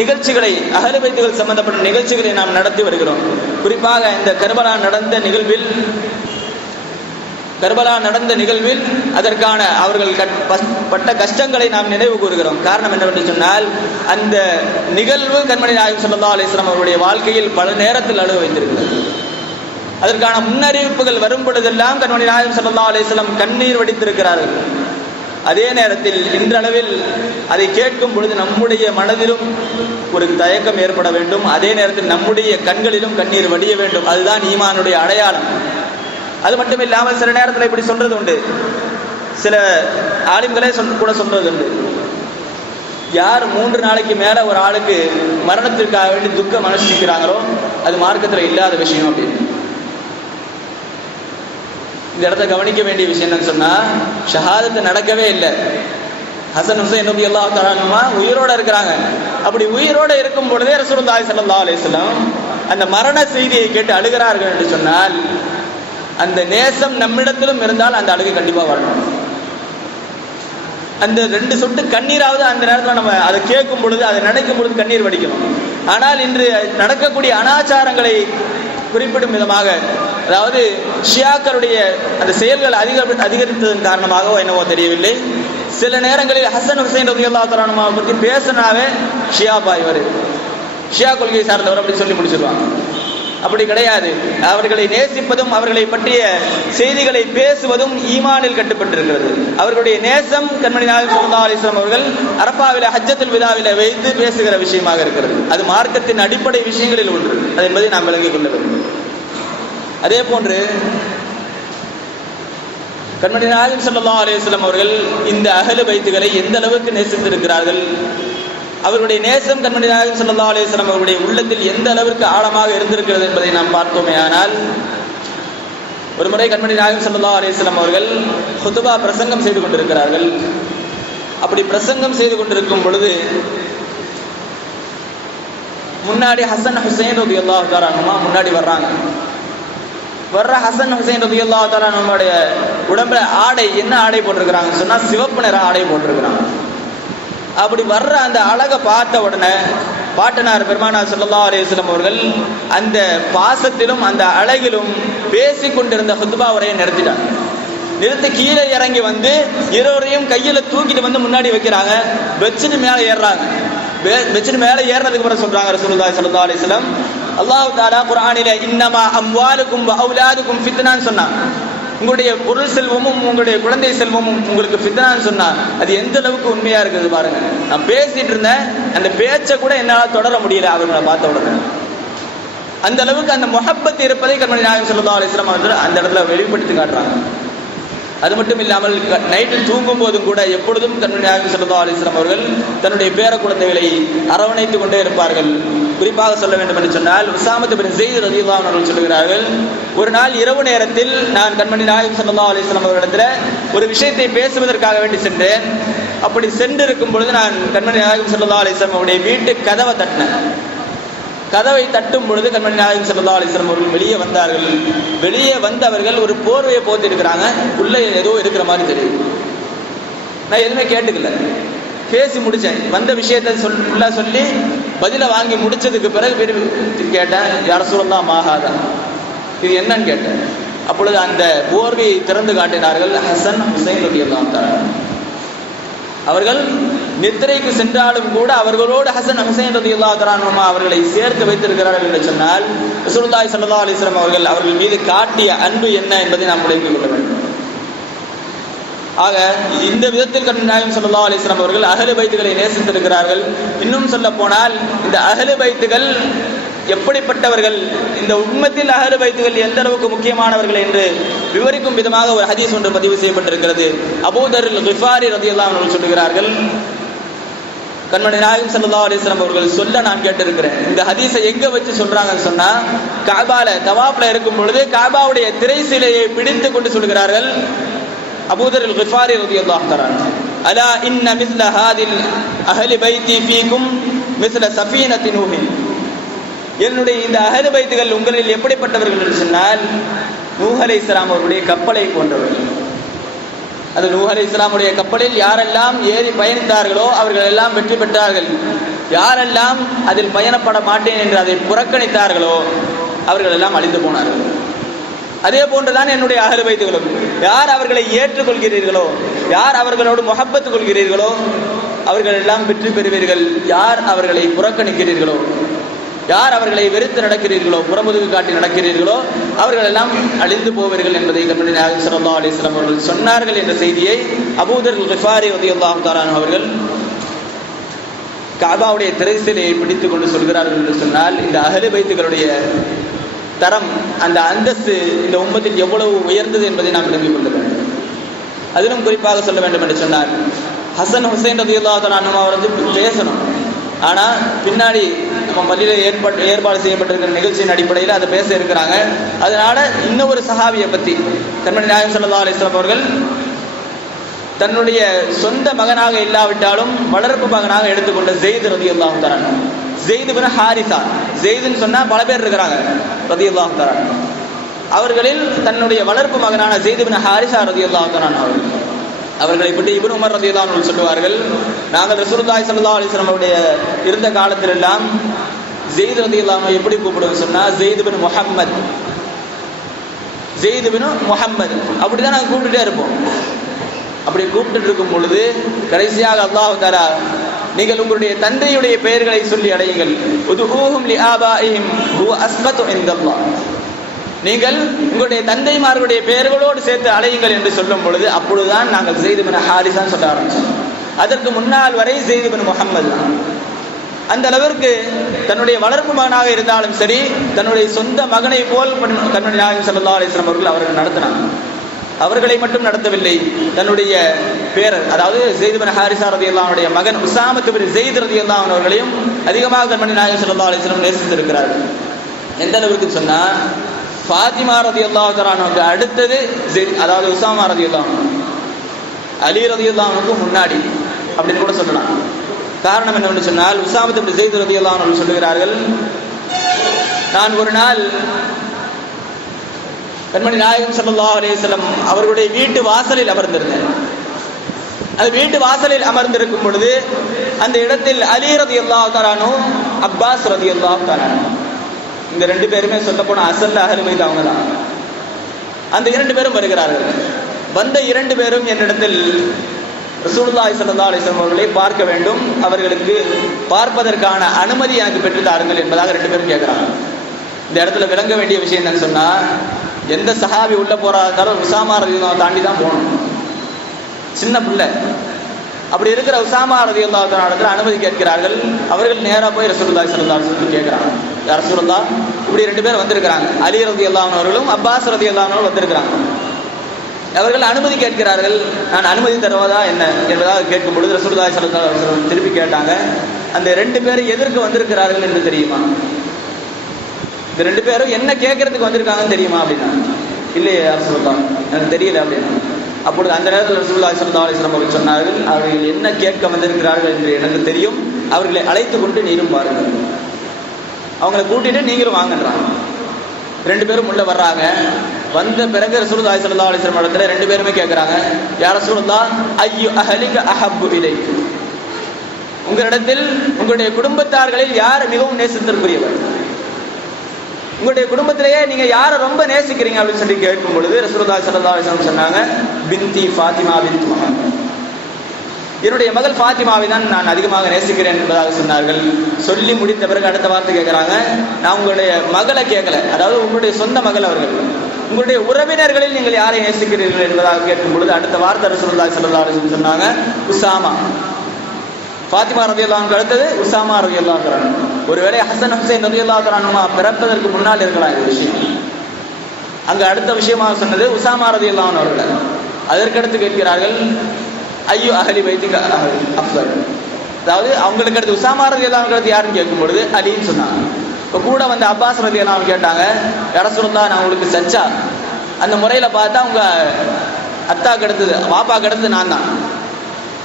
நிகழ்ச்சிகளை, அஹ்லு பைத்துகள் சம்பந்தப்பட்ட நிகழ்ச்சிகளை நாம் நடத்தி வருகிறோம். குறிப்பாக இந்த கர்பலா நடந்த நிகழ்வில் அதற்கான அவர்கள் பட்ட கஷ்டங்களை நாம் நினைவு கூறுகிறோம். காரணம் என்னவென்று சொன்னால், அந்த நிகழ்வு கண்மணி நாயகம் ஸல்லல்லாஹு அலைஹி வஸல்லம் அவருடைய வாழ்க்கையில் பல நேரத்தில் அழுக வைத்திருக்கிறது. அதற்கான முன்னறிவிப்புகள் வரும் பொழுதெல்லாம் கண்மணி நாயகம் ஸல்லல்லாஹு அலைஹி வஸல்லம் கண்ணீர் வடித்திருக்கிறார்கள். அதே நேரத்தில் இன்றளவில் அதை கேட்கும் பொழுது நம்முடைய மனதிலும் ஒரு தயக்கம் ஏற்பட வேண்டும். அதே நேரத்தில் நம்முடைய கண்களிலும் கண்ணீர் வடிய வேண்டும். அதுதான் ஈமானுடைய அடையாளம். அது மட்டும் இல்லாமல் சில நேரத்தில் இப்படி சொல்றது உண்டு, சில ஆலிம்களே கூட சொல்றது உண்டு, யார் 3 நாளைக்கு மேல ஒரு ஆளுக்கு மரணத்திற்காக வேண்டி துக்கம் அனுஷ்டிக்கிறாங்களோ அது மார்க்கத்தில் இல்லாத விஷயம் அப்படின்னு. இந்த இடத்த கவனிக்க வேண்டிய விஷயம் என்னன்னு சொன்னா, ஷஹாதத்து நடக்கவே இல்லை. ஹசன் ஹுசைன் ரலியல்லாஹு தஆலா அன்ஹுமா உயிரோட இருக்கிறாங்க. அப்படி உயிரோட இருக்கும் பொழுதே ரசூலுல்லாஹி ஸல்லல்லாஹு அலைஹி வஸல்லம் அந்த மரண செய்தியை கேட்டு அழுகிறார்கள் என்று சொன்னால், அந்த நேசம் நம்மிடத்திலும் இருந்தால் அந்த அழுகை கண்டிப்பாக வரணும். அந்த 2 சொட்டு கண்ணீராவது அந்த நேரத்தில் நம்ம அதை கேட்கும் பொழுது, அதை நினைக்கும் பொழுது கண்ணீர் வடிக்கணும். ஆனால் இன்று நடக்கக்கூடிய அனாச்சாரங்களை குறிப்பிடும் விதமாக, அதாவது ஷியாக்களுடைய அந்த செயல்கள் அதிகரித்ததன் காரணமாகவோ என்னவோ தெரியவில்லை, சில நேரங்களில் ஹசன் ஹுசைன் ரலியல்லாஹு தஆலா அன்ஹுமா பற்றி பேசினாவே ஷியா பாய்வர், ஷியா கொள்கையை சார்ந்தவர் அப்படி சொல்லி முடிச்சிருவாங்க. அப்படி கிடையாது. அவர்களை நேசிப்பதும் அவர்களை பற்றிய செய்திகளை பேசுவதும் ஈமானில் கட்டுப்பட்டிருக்கிறது. அவர்களுடைய நேசம் கண்மணி நாயகம் ஸல்லல்லாஹு அலைஹி வஸல்லம் அவர்கள் அரஃபாவில ஹஜ்ஜத்துல் விதாவில வைத்து பேசுகிற விஷயமாக இருக்கிறது. அது மார்க்கத்தின் அடிப்படை விஷயங்களில் ஒன்று. அது என்பதை நாம் விளங்கிக் கொள்ள வேண்டும். அதே போன்று கண்மணி நாயகம் ஸல்லல்லாஹு அலைஹி வஸல்லம் அவர்கள் இந்த அஹ்லு பைத்துகளை எந்த அளவுக்கு நேசித்திருக்கிறார்கள், அவருடைய நேசம் கண்மணி நாயகம் ஸல்லல்லாஹு அலைஹி வஸல்லம் அவருடைய உள்ளத்தில் எந்த அளவிற்கு ஆழமாக இருந்திருக்கிறது என்பதை நாம் பார்த்தோமே. ஆனால் ஒரு முறை கண்மணி நாயகம் ஸல்லல்லாஹு அலைஹி வஸல்லம் அவர்கள் ஹுதுபா பிரசங்கம் செய்து கொண்டிருக்கிறார்கள். அப்படி பிரசங்கம் செய்து கொண்டிருக்கும் பொழுது முன்னாடி ஹசன் ஹுசைன் ரலியல்லாஹு தஆலா அன்ஹுமா முன்னாடி வர்றாங்க. ஹசன் ஹுசைன் ரலியல்லாஹு தஆலா நம்முடைய உடம்புல ஆடை, என்ன ஆடை போட்டிருக்கிறாங்கன்னு சொன்னா சிவப்பு நிற ஆடை போட்டிருக்கிறாங்க. அப்படி வர்ற அந்த அழகை பார்த்த உடனே பாட்டனார் பெருமானார் ஸல்லல்லாஹு அலைஹி வஸல்லம் அவர்கள் அந்த பாசத்திலும் அந்த அழகிலும் பேசிக் கொண்டிருந்த ஹுத்பா உரையை நிறுத்தி கீழே இறங்கி வந்து இருவரையும் கையில தூக்கிட்டு வந்து முன்னாடி வைக்கிறாங்க. வச்சுட்டு மேலே ஏறுறாங்க. வச்சுட்டு மேலே ஏறினதுக்கு அப்புறம் சொல்றாங்க ரசூலுல்லாஹி ஸல்லல்லாஹு அலைஹி வஸல்லம், அல்லாஹ் தஆலா குர்ஆனிலே இன்னமா அம்வாலுக்கும் வ அவுலாதுக்கும் ஃபித்னான்னு சொன்னான். உங்களுடைய பொருள் செல்வமும் உங்களுடைய குழந்தை செல்வமும் உங்களுக்கு ஃபித்னான்னு சொன்னான். அது எந்த அளவுக்கு உண்மையா இருக்குது பாருங்க. நான் பேசிட்டு இருந்தேன், அந்த பேச்சை கூட என்னால் தொடர முடியல அவர்களை பார்த்த உடனே. அந்த அளவுக்கு அந்த முஹப்பத் இருப்பதை கண்மணி நாயகம் ஸல்லல்லாஹு அலைஹி வஸல்லம் அவர்கள் அந்த இடத்துல வெளிப்படுத்தி காட்டுறாங்க. அது மட்டும் இல்லாமல் நைட்டில் தூங்கும் போதும் கூட எப்பொழுதும் கண்மணி நாயகம் ஸல்லல்லாஹு அலைஹி வஸல்லம் அவர்கள் தன்னுடைய பேர குழந்தைகளை அரவணைத்துக் கொண்டே இருப்பார்கள். குறிப்பாக சொல்ல வேண்டும் என்று சொன்னால் உஸாமத் பின் ஸைத் ரலியல்லாஹு அன்ஹு அவர்கள் சொல்கிறார்கள், ஒரு நாள் இரவு நேரத்தில் நான் கண்மணி நாயகம் ஸல்லல்லாஹு அலைஹி வஸல்லம் அவர்களிடத்தில் ஒரு விஷயத்தை பேசுவதற்காக வேண்டி சென்றேன். அப்படி சென்றிருக்கும் பொழுது நான் கண்மணி நாயகம் ஸல்லல்லாஹு அலைஹி வஸல்லம் அவருடைய வீட்டு கதவை தட்டினேன். கதவை தட்டும் பொழுது கண்மணி நாயகம் ஸல்லல்லாஹு அலைஹி வஸல்லம் அவர்கள் வெளியே வந்தார்கள். வெளியே வந்தவர்கள் ஒரு போர்வையை போட்டு இருக்கிறாங்க. உள்ளே ஏதோ இருக்கிற மாதிரி தெரியும். நான் எதுவுமே கேட்டுக்கல, பேசி முடித்தேன். வந்த விஷயத்தை சொல்லி பதிலை வாங்கி முடிச்சதுக்கு பிறகு கேட்டேன், யார் ரசூலுல்லாஹ் மாஹாதா, இது என்னன்னு கேட்டேன். அப்பொழுது அந்த போர்வையை திறந்து காட்டினார்கள். ஹசன் ஹுசைன் ரலியல்லாஹு தஆலா அவர்கள் நித்திரைக்கு சென்றாலும் கூட அவர்களோடு ஹசன் ஹுசைன் ரலியல்லாஹு தஆலா அன்ஹுமா அவர்களை சேர்த்து வைத்திருக்கிறார்கள் என்று சொன்னால் ரசூலுல்லாஹி ஸல்லல்லாஹு அலைஹி வஸல்லம் அவர்கள் மீது காட்டிய அன்பு என்ன என்பதை நாம் விளங்கிக் கொள்ள வேண்டும். ஆக இந்த விதத்தில் கண்மணி நாயகம் ஸல்லல்லாஹு அலைஹி வஸல்லம் அவர்கள் அஹ்லு பைத்துகளை நேசித்திருக்கிறார்கள். இன்னும் சொல்ல போனால் இந்த அஹ்லு பைத்துகள் எப்படிப்பட்டவர்கள், இந்த உம்மத்தில் அஹ்லு பைத்துகள் எந்த அளவுக்கு முக்கியமானவர்கள் என்று விவரிக்கும் விதமாக ஒரு ஹதீஸ் ஒன்று பதிவு செய்யப்பட்டிருக்கிறது. அபூ தர் அல்-கிஃபாரி ரலியல்லாஹு அன்ஹு சொல்கிறார்கள், கண்மணி நாயகம் ஸல்லல்லாஹு அலைஹி வஸல்லம் அவர்கள் சொல்ல நான் கேட்டிருக்கிறேன். இந்த ஹதீஸை எங்க வச்சு சொல்றாங்கன்னு சொன்னா, கஅபால தவாஃப்ல இருக்கும் பொழுது கஅபாவுடைய திரை சிலையை பிடித்து கொண்டு சொல்கிறார்கள். அபூ தர் அல்-கிஃபாரி ரலியல்லாஹு தஆலா, அலா இன்ன மிஸ்ல ஹாதில் அஹ்லி பைத்தி ஃபீக்கும் மிஸ்ல சஃபீனத்தி நூஹ், என்னுடைய இந்த அஹ்லு பைத்துகள் உங்களில் எப்படிப்பட்டவர்கள் என்று சொன்னால் நூஹ் அலைஹிஸ்ஸலாம் அவருடைய கப்பலை போன்றவர்கள். அது நூஹ் அலைஹிஸ்ஸலாமுடைய கப்பலில் யாரெல்லாம் ஏறி பயணித்தார்களோ அவர்கள் எல்லாம் வெற்றி பெற்றார்கள். யாரெல்லாம் அதில் பயணப்பட மாட்டேன் என்று அதை புறக்கணித்தார்களோ அவர்கள் எல்லாம் அழிந்து போனார்கள். அதே போன்றுதான் என்னுடைய அஹ்லு பைத்துகளும். யார் அவர்களை ஏற்றுக்கொள்கிறீர்களோ, யார் அவர்களோடு முஹப்பத்து கொள்கிறீர்களோ அவர்கள் எல்லாம் வெற்றி பெறுவீர்கள். யார் அவர்களை புறக்கணிக்கிறீர்களோ, யார் அவர்களை வெறுத்து நடக்கிறீர்களோ, புறமுதுகு காட்டி நடக்கிறீர்களோ அவர்கள் எல்லாம் அழிந்து போவீர்கள் என்பதை கண்மணி நாயகம் ஸல்லல்லாஹு அலைஹி வஸல்லம் அவர்கள் சொன்னார்கள் என்ற செய்தியை அபூ தர் அல்-கிஃபாரி ரலியல்லாஹு தஆலா அன்ஹு அவர்கள் கஅபாவுடைய திரை சிலையை பிடித்துக் கொண்டு சொல்கிறார்கள் என்று சொன்னால் இந்த அஹ்லு பைத்துகளுடைய தரம், அந்த அந்தஸ்து இந்த உம்மத்தில் எவ்வளவு உயர்ந்தது என்பதை நாம் விளங்கிக் கொள்ள வேண்டும். அதிலும் குறிப்பாக சொல்ல வேண்டும் என்று சொன்னால் ஹசன் ஹுசைன் ரலியல்லாஹு தஆலா அன்ஹு அவர்கள் பேசணும். ஆனால் பின்னாடி நம்ம பள்ளியில் ஏற்பாடு செய்யப்பட்டிருக்கிற நிகழ்ச்சியின் அடிப்படையில் அதை பேச இருக்கிறாங்க. அதனால இன்னொரு சஹாபியை பற்றி கண்மணி நாயகம் ஸல்லல்லாஹு அலைஹி வஸல்லம் அவர்கள் தன்னுடைய சொந்த மகனாக இல்லாவிட்டாலும் வளர்ப்பு மகனாக எடுத்துக்கொண்ட ஸெய்த் ரலியல்லாஹு தஆலா, ஸெய்த் பின் ஹாரிஸா, ஸெய்துன்னு சொன்னால் பல பேர் இருக்கிறாங்க ரலியல்லாஹு தஆலா, அவர்களில் தன்னுடைய வளர்ப்பு மகனான ஸெய்த் பின் ஹாரிஸா ரலியல்லாஹு தஆலா அவர்களை பற்றி இப்னு உமர் ரலியல்லாஹு அன்ஹு சொல்லுவார்கள், நாங்கள் ரசூலுல்லாஹி ஸல்லல்லாஹு அலைஹி வஸல்லம் அவருடைய இருந்த காலத்தில் எல்லாம் ஸெய்த் ரலியல்லாஹு அன்ஹு எப்படி கூப்பிடுவோம் சொன்னா ஸெய்த் பின் முஹம்மத், ஸெய்த் பின் முஹம்மத் அப்படிதான் நாங்கள் கூப்பிட்டுட்டே இருப்போம். அப்படி கூப்பிட்டு இருக்கும் பொழுது கடைசியாக அல்லாஹ் தஆலா, நீங்கள் உங்களுடைய தந்தையுடைய பெயர்களை சொல்லி அடையுங்கள், உதுஊஹும் லிஆபாஇஹிம் ஹுவ அஸ்கது இன்தல்லாஹ், நீங்கள் உங்களுடைய தந்தைமார்களுடைய பெயர்களோடு சேர்த்து அழையுங்கள் என்று சொல்லும் பொழுது அப்பொழுதுதான் நாங்கள் ஸெய்த் பின் ஹாரிஸான்னு சொல்ல ஆரம்பிச்சோம். அதற்கு முன்னால் வரை ஸெய்த் பின் முஹம்மது தான். அந்த அளவிற்கு தன்னுடைய வளர்ப்பு மகனாக இருந்தாலும் சரி, தன்னுடைய சொந்த மகனை போல் கண்மணி நாயகம் ஸல்லல்லாஹு அலைஹி வஸல்லம் அவர்கள் நடத்தினாங்க. அவர்களை மட்டும் நடத்தவில்லை, தன்னுடைய பேரர் அதாவது ஸெய்த் பின் ஹாரிஸா ரலியல்லாஹு அன்ஹுடைய மகன் உஸாமத் பின் ஸெய்த் ரலியல்லாஹு அன்ஹு அவர்களையும் அதிகமாக கண்மணி நாயகம் ஸல்லல்லாஹு அலைஹி வஸல்லம் நேசித்திருக்கிறார்கள். எந்த அளவுக்கு சொன்னா ஃபாத்திமா ரலியல்லாஹு தஆலா அன்ஹுக்கு அடுத்தது அதாவது உஸாமா ரலியல்லாஹு அன்ஹு, அலி ரலியல்லாஹு அன்ஹுக்கு முன்னாடி அப்படின்னு கூட சொல்லலாம். காரணம் என்னவென்று சொன்னால் உஸாமத் பின் ஸெய்த் ரலியல்லாஹு அன்ஹு சொல்லுகிறார்கள், நான் ஒரு நாள் கண்மணி நாயகம் ஸல்லல்லாஹு அலைஹி வஸல்லம் அவர்களுடைய வீட்டு வாசலில் அமர்ந்திருந்தேன். அது வீட்டு வாசலில் அமர்ந்திருக்கும் பொழுது அந்த இடத்தில் அலி ரலியல்லாஹு தஆலா அன்ஹு, அப்பாஸ் ரலியல்லாஹு தஆலா அன்ஹு, இந்த ரெண்டு பேருமே சொல்ல போன அசல் அஹ்லுல் பைத் அவங்க தான். அந்த இரண்டு பேரும் வருகிறார்கள். வந்த இரண்டு பேரும் என்னிடத்தில் ரசூலுல்லாஹி ஸல்லல்லாஹு அலைஹி வஸல்லம் அவர்களை பார்க்க வேண்டும், அவர்களுக்கு பார்ப்பதற்கான அனுமதி எனக்கு பெற்று தாருங்கள் என்பதாக ரெண்டு பேரும் கேட்கிறாங்க. இந்த இடத்துல விளங்க வேண்டிய விஷயம் என்னன்னு சொன்னா, எந்த சஹாபி உள்ள போறாலும் உசாமா ரலியல்லாஹு தாண்டி தான் போகணும். சின்ன பிள்ளை. அப்படி இருக்கிற உசாமா ரலியல்லாஹு தஆலா இடத்துல அனுமதி கேட்கிறார்கள். அவர்கள் நேரா போய் ரசூலுல்லாஹி ஸல்லல்லாஹு அலைஹி வஸல்லம் கேட்கிறாங்க, யா ரசூலுல்லாஹ், இப்படி ரெண்டு பேர் வந்திருக்கிறாங்க, அலி ரலியல்லாஹு அன்ஹு அவர்களும் அப்பாஸ் ரலியல்லாஹு அன்ஹு வந்திருக்கிறாங்க. அவர்கள் அனுமதி கேட்கிறார்கள். நான் அனுமதி தருவதா என்ன என்பதாக கேட்கும் பொழுது ரசூலுல்லாஹி ஸல்லல்லாஹு அலைஹி வஸல்லம் திருப்பி கேட்டாங்க, அந்த ரெண்டு பேரும் எதற்கு வந்திருக்கிறார்கள் என்று தெரியுமா? இந்த ரெண்டு பேரும் என்ன கேட்கறதுக்கு வந்திருக்காங்கன்னு தெரியுமா அப்படின்னா, இல்லையே யார் சொல்லலாம், எனக்கு தெரியல அப்படின்னா. அப்பொழுது அந்த நேரத்தில் ரசூலுல்லாஹி ஸல்லல்லாஹு அலைஹி வஸல்லம் அவர்கள் சொன்னார்கள், அவர்கள் என்ன கேட்க வந்திருக்கிறார்கள் என்று எனக்கு தெரியும், அவர்களை அழைத்து கொண்டு நீரும் பாருங்கள், அவங்களை கூட்டிட்டு நீங்களும் வாங்கன்றாங்க. ரெண்டு பேரும் உள்ள வர்றாங்க. வந்த பிறகு ரசூலுல்லாஹி ஸல்லல்லாஹு அலைஹி வஸல்லம் இடத்துல ரெண்டு பேருமே கேட்கிறாங்க, யா ரசூலுல்லாஹ், ஐயு அஹலிக அஹப்பு இலைக், உங்களிடத்தில் உங்களுடைய குடும்பத்தார்களில் யார் மிகவும் நேசத்திற்குரியவர், உங்களுடைய குடும்பத்திலேயே நீங்க யாரை ரொம்ப நேசிக்கிறீங்க அப்படின்னு சொல்லி கேட்கும் பொழுது ரசூலுல்லாஹி ஸல்லல்லாஹு அலைஹி வஸல்லம் சொன்னாங்க, பின்தி ஃபாத்திமா பின்த் முஹம்மத், என்னுடைய மகள் ஃபாத்திமாவை தான் நான் அதிகமாக நேசிக்கிறேன் என்பதாக சொன்னார்கள். சொல்லி முடித்த பிறகு அடுத்த வார்த்தை கேட்கிறாங்க, நான் உங்களுடைய மகளை கேட்கல, அதாவது உங்களுடைய சொந்த மகள் அவர்கள், உங்களுடைய உறவினர்களில் நீங்கள் யாரை நேசிக்கிறீர்கள் என்பதாக கேட்கும் பொழுது அடுத்த வார்த்தை ரசூலுல்லாஹி ஸல்லல்லாஹு அலைஹி வஸல்லம் சொன்னாங்க, உசாமா. ஃபாத்திமா ரலியல்லாஹு அன்ஹா அடுத்தது உசாமா ரலியல்லாஹு அன்ஹு. ஒருவேளை ஹசன் ஹுசைன் ரலியல்லாஹு அன்ஹுமா பிறப்பதற்கு முன்னால் இருக்கலாம் இந்த விஷயம். அங்க அடுத்த விஷயமாக சொன்னது உசாமா ரலியல்லாஹு அன்ஹு அவர்கள். அதற்கடுத்து கேட்கிறார்கள், ஐயோ அஹலி பைத்திக அஃதல், அதாவது அவங்களுக்கு அடுத்து உசாமா ரலியல்லாஹு அன்ஹு அடுத்து யாருன்னு கேட்கும் பொழுது அலின்னு சொன்னாங்க. இப்போ கூட வந்து அப்பாஸ் ரலியல்லாஹு அன்ஹு கேட்டாங்க, யா ரசூலுல்லாஹ், நான் உங்களுக்கு சச்சா, அந்த முறையில் பார்த்தா உங்க அத்தாக்கு அடுத்தது வாப்பாக்கு அடுத்தது நான் தான்,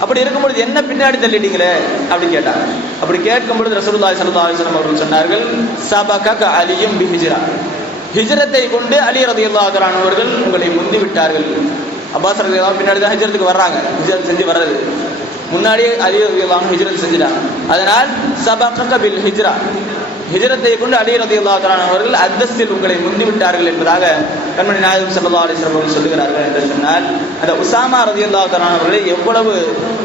அப்படி இருக்கும்பொழுது என்ன பின்னாடி தள்ளிட்டீங்களே அப்படின்னு கேட்டாங்க. அப்படி கேட்கும் பொழுது ரசூலுல்லாஹி ஸல்லல்லாஹு அலைஹி வஸல்லம் அவர்கள் சொன்னார்கள், சபகக அலியும் பிஹிஜ்ரா, ஹிஜ்ரத்தை கொண்டு அலி ரலியல்லாஹு அன்ஹு அவர்கள் உங்களை முந்தி விட்டார்கள். அப்பாஸ் ரலியல்லாஹு அன்ஹு பின்னாடி தான் ஹிஜ்ரத்துக்கு வர்றாங்க, ஹிஜ்ரத் செஞ்சு வர்றது முன்னாடியே அலி ரலியல்லாஹு அன்ஹு ஹிஜ்ரத் செஞ்சிட்டாங்க. அதனால் சபகக பில் ஹிஜ்ரா, ஹிஜ்ரத்தை கொண்டு அலி ரலியல்லாஹு அன்ஹு அவர்கள் அந்தஸ்தில் உங்களை முந்தி விட்டார்கள் என்பதாக கண்மணி நாயகம் ஸல்லல்லாஹு அலைஹி வஸல்லம் அவர்கள் சொல்லுகிறார்கள். என்று சொன்னால் அந்த உசாமா ரலியல்லாஹு அன்ஹு அவர்களை எவ்வளவு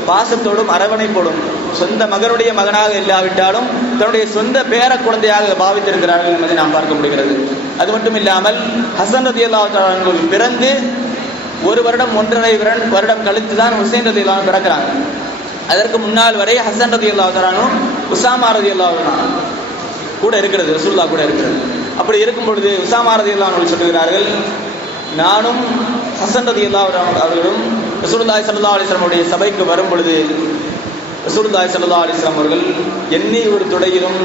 பாசத்தோடும் அரவணைப்போடும், சொந்த மகனுடைய மகனாக இல்லாவிட்டாலும் தன்னுடைய சொந்த பேர குழந்தையாக பாவித்திருக்கிறார்கள் என்பதை நாம் பார்க்க முடிகிறது. அது மட்டும் இல்லாமல் ஹசன் ரலியல்லாஹு அன்ஹு பிறந்து 1 வருடம் 1.5 வருடம் கழித்து தான் ஹுசைன் ரலியல்லாஹு அன்ஹு பிறக்கிறாங்க. அதற்கு முன்னால் வரை ஹசன் ரலியல்லாஹு அன்ஹு உசாமா ரலியல்லாஹு அன்ஹு கூட இருக்கிறது, ரசூலுல்லாஹ் கூட இருக்கிறது. அப்படி இருக்கும் பொழுது உசாமா ரலியல்லாஹு அன்ஹு சொல்லுகிறார்கள், நானும் ஹசன் ரலியல்லாஹு அன்ஹு அவர்களும் ரசூலுல்லாஹி ஸல்லல்லாஹு அலைஹி வஸல்லம் உடைய சபைக்கு வரும் பொழுது ரசூலுல்லாஹி ஸல்லல்லாஹு அலைஹி வஸல்லம் அவர்கள் என்னை ஒரு துடையிலும்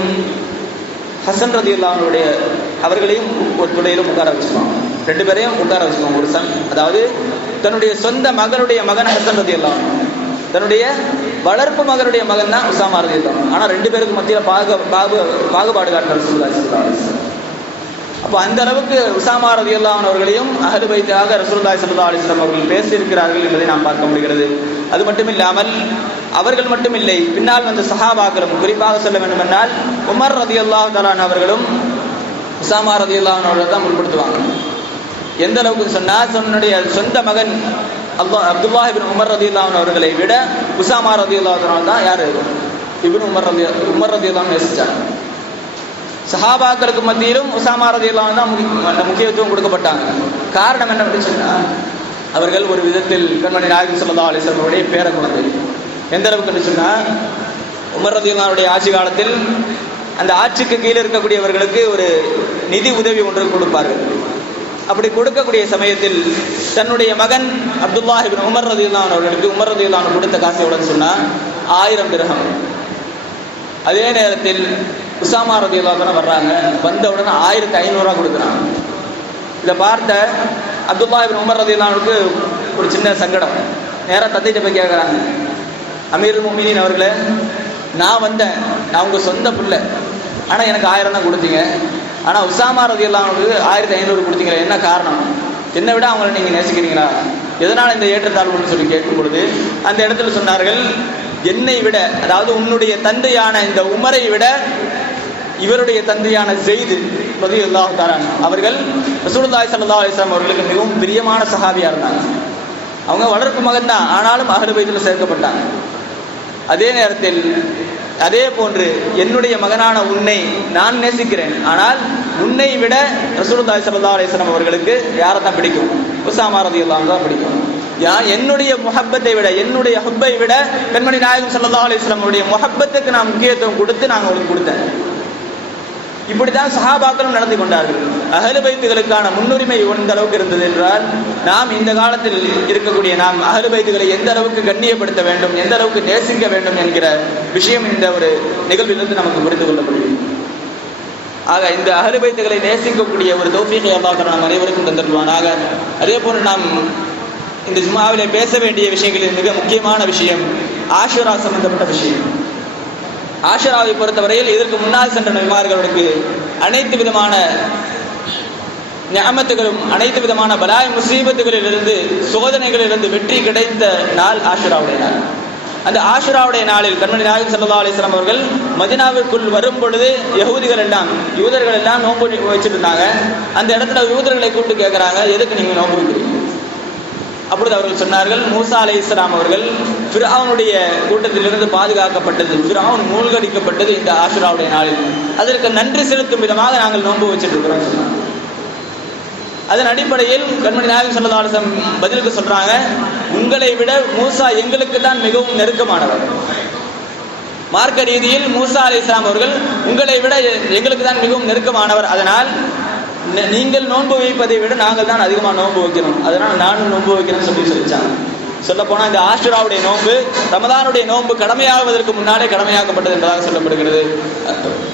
ஹசன் ரலியல்லாஹு அன்ஹுடைய அவர்களையும் ஒரு துடையிலும் உட்கார வச்சுக்குவாங்க. ரெண்டு பேரையும் உட்கார வச்சுக்குவாங்க. ஒரு அதாவது தன்னுடைய சொந்த மகனுடைய மகன் ஹசன் ரலியல்லாஹு அன்ஹு, தன்னுடைய வளர்ப்பு மகனுடைய மகன் தான் உசாமா ரலியல்லாஹு அன்ஹு. ஆனால் ரெண்டு பேருக்கு மத்தியில் பாகுபாடு காட்டுற ரசூலுல்லாஹி ஸல்லல்லாஹு அலைஹி வஸல்லம். அப்போ அந்த அளவுக்கு உசாமா ரலியல்லாஹு அன்ஹு அவர்களையும் அஹ்லு பைத்தாக ரசூலுல்லாஹி ஸல்லல்லாஹு அலைஹி வஸல்லம் அவர்கள் பேசியிருக்கிறார்கள் என்பதை நாம் பார்க்க முடிகிறது. அது மட்டும் இல்லாமல் அவர்கள் மட்டும் இல்லை, பின்னால் வந்த சஹாபாக்களும், குறிப்பாக சொல்ல வேண்டும் என்றால் உமர் ரலியல்லாஹு தஆலா அன்ஹு அவர்களும் உசாமா ரலியல்லாஹு அன்ஹு அவர்களை தான் முற்படுத்துவாங்க. எந்த அளவுக்கு சொன்னால் தன்னுடைய சொந்த மகன் அப்துல்லாஹ் இப்னு உமர் ரலியல்லாஹு அன்ஹு அவர்களை விட உசாமா ரலியல்லாஹு அன்ஹு தான் யார் இப்னு உமர் ரலியல்லாஹு அன்ஹு நேசிச்சாங்க. சஹாபாக்களுக்கு மத்தியிலும் உசாமா ரலியல்லாஹு அன்ஹு தான் முக்கியத்துவம் கொடுக்கப்பட்டாங்க. காரணம் என்ன அப்படின்னு சொன்னால், அவர்கள் ஒரு விதத்தில் கண்மணி நாயகம் ஸல்லல்லாஹு அலைஹி வஸல்லம் அவருடைய பேர குழந்தை. எந்த அளவுக்கு என்று சொன்னால், உமர் ரலியல்லாஹு அன்ஹுடைய ஆட்சி காலத்தில் அந்த ஆட்சிக்கு கீழே இருக்கக்கூடியவர்களுக்கு ஒரு நிதி உதவி ஒன்று கொடுப்பார்கள். அப்படி கொடுக்கக்கூடிய சமயத்தில் தன்னுடைய மகன் அப்துல்லாஹ் இப்னு உமர் ரலியல்லாஹு அன்ஹு அவர்களுக்கு உமர் ரலியல்லாஹு அன்ஹு கொடுத்த காசை எவ்வளோன்னு சொன்னால் 1000 திர்ஹம். அதே நேரத்தில் உசாமா ரலியல்லாஹு அன்ஹு வர்றாங்க, வந்த உடனே 1500 கொடுக்குறாங்க. இதை பார்த்த அப்துல்லாஹ் இப்னு உமர் ரலியல்லாஹு அன்ஹுக்கு ஒரு சின்ன சங்கடம். நேராக தந்தைட்ட போய் கேட்குறாங்க, அமீருல் முஃமினீன் அவர்களே, நான் வந்தேன், நான் உங்கள் சொந்த பிள்ளை, ஆனால் எனக்கு 1000 தான் கொடுத்தீங்க, ஆனால் உசாமா ரலியல்லாஹு அன்ஹுக்கு 1500 கொடுத்தீங்களே, என்ன காரணம்? என்னை விட அவங்கள நீங்கள் நேசிக்கிறீங்களா எதனால் இந்த ஏற்றத்தாழ்வுன்னு சொல்லி கேட்கும் பொழுது அந்த இடத்துல சொன்னார்கள், என்னை விட, அதாவது உன்னுடைய தந்தையான இந்த உமரை விட இவருடைய தந்தையான ஸெய்த் ரலியல்லாஹு தஆலா அவர்கள் ரசூலுல்லாஹி ஸல்லல்லாஹு அலைஹி வஸல்லம் அவர்களுக்கு மிகவும் பிரியமான சஹாபியா இருந்தாங்க. அவங்க வளர்ப்பு மகன் தான், ஆனாலும் அஹ்லு பைத்தில் சேர்க்கப்பட்டாங்க. அதே நேரத்தில் அதே போன்று என்னுடைய மகனான உன்னை நான் நேசிக்கிறேன், ஆனால் உன்னை விட ரசூலுல்லாஹி ஸல்லல்லாஹு அலைஹி வஸல்லம் அவர்களுக்கு யாரை தான் பிடிக்கும்? உஸாமா ரலியல்லாஹு அன்ஹு தான் பிடிக்கும். என்னுடைய முஹப்பத்தை விட, என்னுடைய ஹுப்பை விட கண்மணி நாயகம் ஸல்லல்லாஹு அலைஹி வஸல்லம் அவருடைய முஹப்பத்துக்கு நான் முக்கியத்துவம் கொடுத்து நான் அவங்களுக்கு கொடுத்தேன். இப்படித்தான் சஹாபாக்களும் நடந்து கொண்டார்கள். அஹ்லு பைத்துகளுக்கான முன்னுரிமை எந்த அளவுக்கு இருந்தது என்றால், நாம் இந்த காலத்தில் இருக்கக்கூடிய நாம் அஹ்லு பைத்துகளை எந்த அளவுக்கு கண்ணியப்படுத்த வேண்டும், எந்த அளவுக்கு நேசிக்க வேண்டும் என்கிற விஷயம் இந்த ஒரு நிகழ்விலிருந்து நமக்கு புரிந்து கொள்ள முடியும். ஆக இந்த அஹ்லு பைத்துகளை நேசிக்கக்கூடிய ஒரு தௌஃபீகை அல்லாஹ் தஆலா நம் அனைவருக்கும் தந்தருவானாக. அதே போன்று நாம் இந்த ஜும்ஆவிலே பேச வேண்டிய விஷயங்களில் மிக முக்கியமான விஷயம் ஆஷுரா சம்பந்தப்பட்ட விஷயம். ஆஷுராவை பொறுத்தவரையில் இதற்கு முன்னால் சென்ற நபிமார்களுக்கு அனைத்து விதமான நிஅமத்துகளும் அனைத்து விதமான பலாய் முசீபத்துகளிலிருந்து சோதனைகளிலிருந்து வெற்றி கிடைத்த நாள் ஆஷுராவுடைய நாள். அந்த ஆஷுராவுடைய நாளில் கண்மணி நாயகம் ஸல்லல்லாஹு அலைஹி வஸல்லம் அவர்கள் மதீனாவிற்குள் வரும் பொழுது யூதர்கள் எல்லாம் நோன்பு வச்சுட்டு இருந்தாங்க. அந்த இடத்துல யூதர்களை கூப்பிட்டு கேட்குறாங்க, எதுக்கு நீங்கள் நோன்பு வைக்கிறீங்க? அப்பொழுது அவர்கள் சொன்னார்கள், மூசா அலைஹிஸ்ஸலாம் அவர்கள் ஃபிர்அவுனுடைய கூட்டத்திலிருந்து பாதுகாக்கப்பட்டது, ஃபிர்அவுன் மூழ்கடிக்கப்பட்டது இந்த ஆஷுராவுடைய நாளில், அதற்கு நன்றி செலுத்தும் விதமாக நாங்கள் நோன்பு வச்சுட்டு இருக்கிறோம் சொன்னாங்க. அதன் அடிப்படையில் கண்மணி நாயகம் ஸல்லல்லாஹு அலைஹி வஸல்லம் பதிலுக்கு சொல்றாங்க, உங்களை விட மூசா எங்களுக்கு தான் மிகவும் நெருக்கமானவர். மார்க்க ரீதியில் மூசா அலைஹிஸ்ஸலாம் அவர்கள் உங்களை விட எங்களுக்கு தான் மிகவும் நெருக்கமானவர். அதனால் நீங்கள் நோன்பு வைப்பதை விட நாங்கள் தான் அதிகமாக நோன்பு வைக்கிறோம், அதனால் நானும் நோன்பு வைக்கிறேன்னு சொல்லிச்சாங்க. சொல்லப்போனால் இந்த ஆஷுராவுடைய நோன்பு ரமதானுடைய நோன்பு கடமையாகுவதற்கு முன்னாலே கடமையாக்கப்பட்டது என்பதாக சொல்லப்படுகிறது.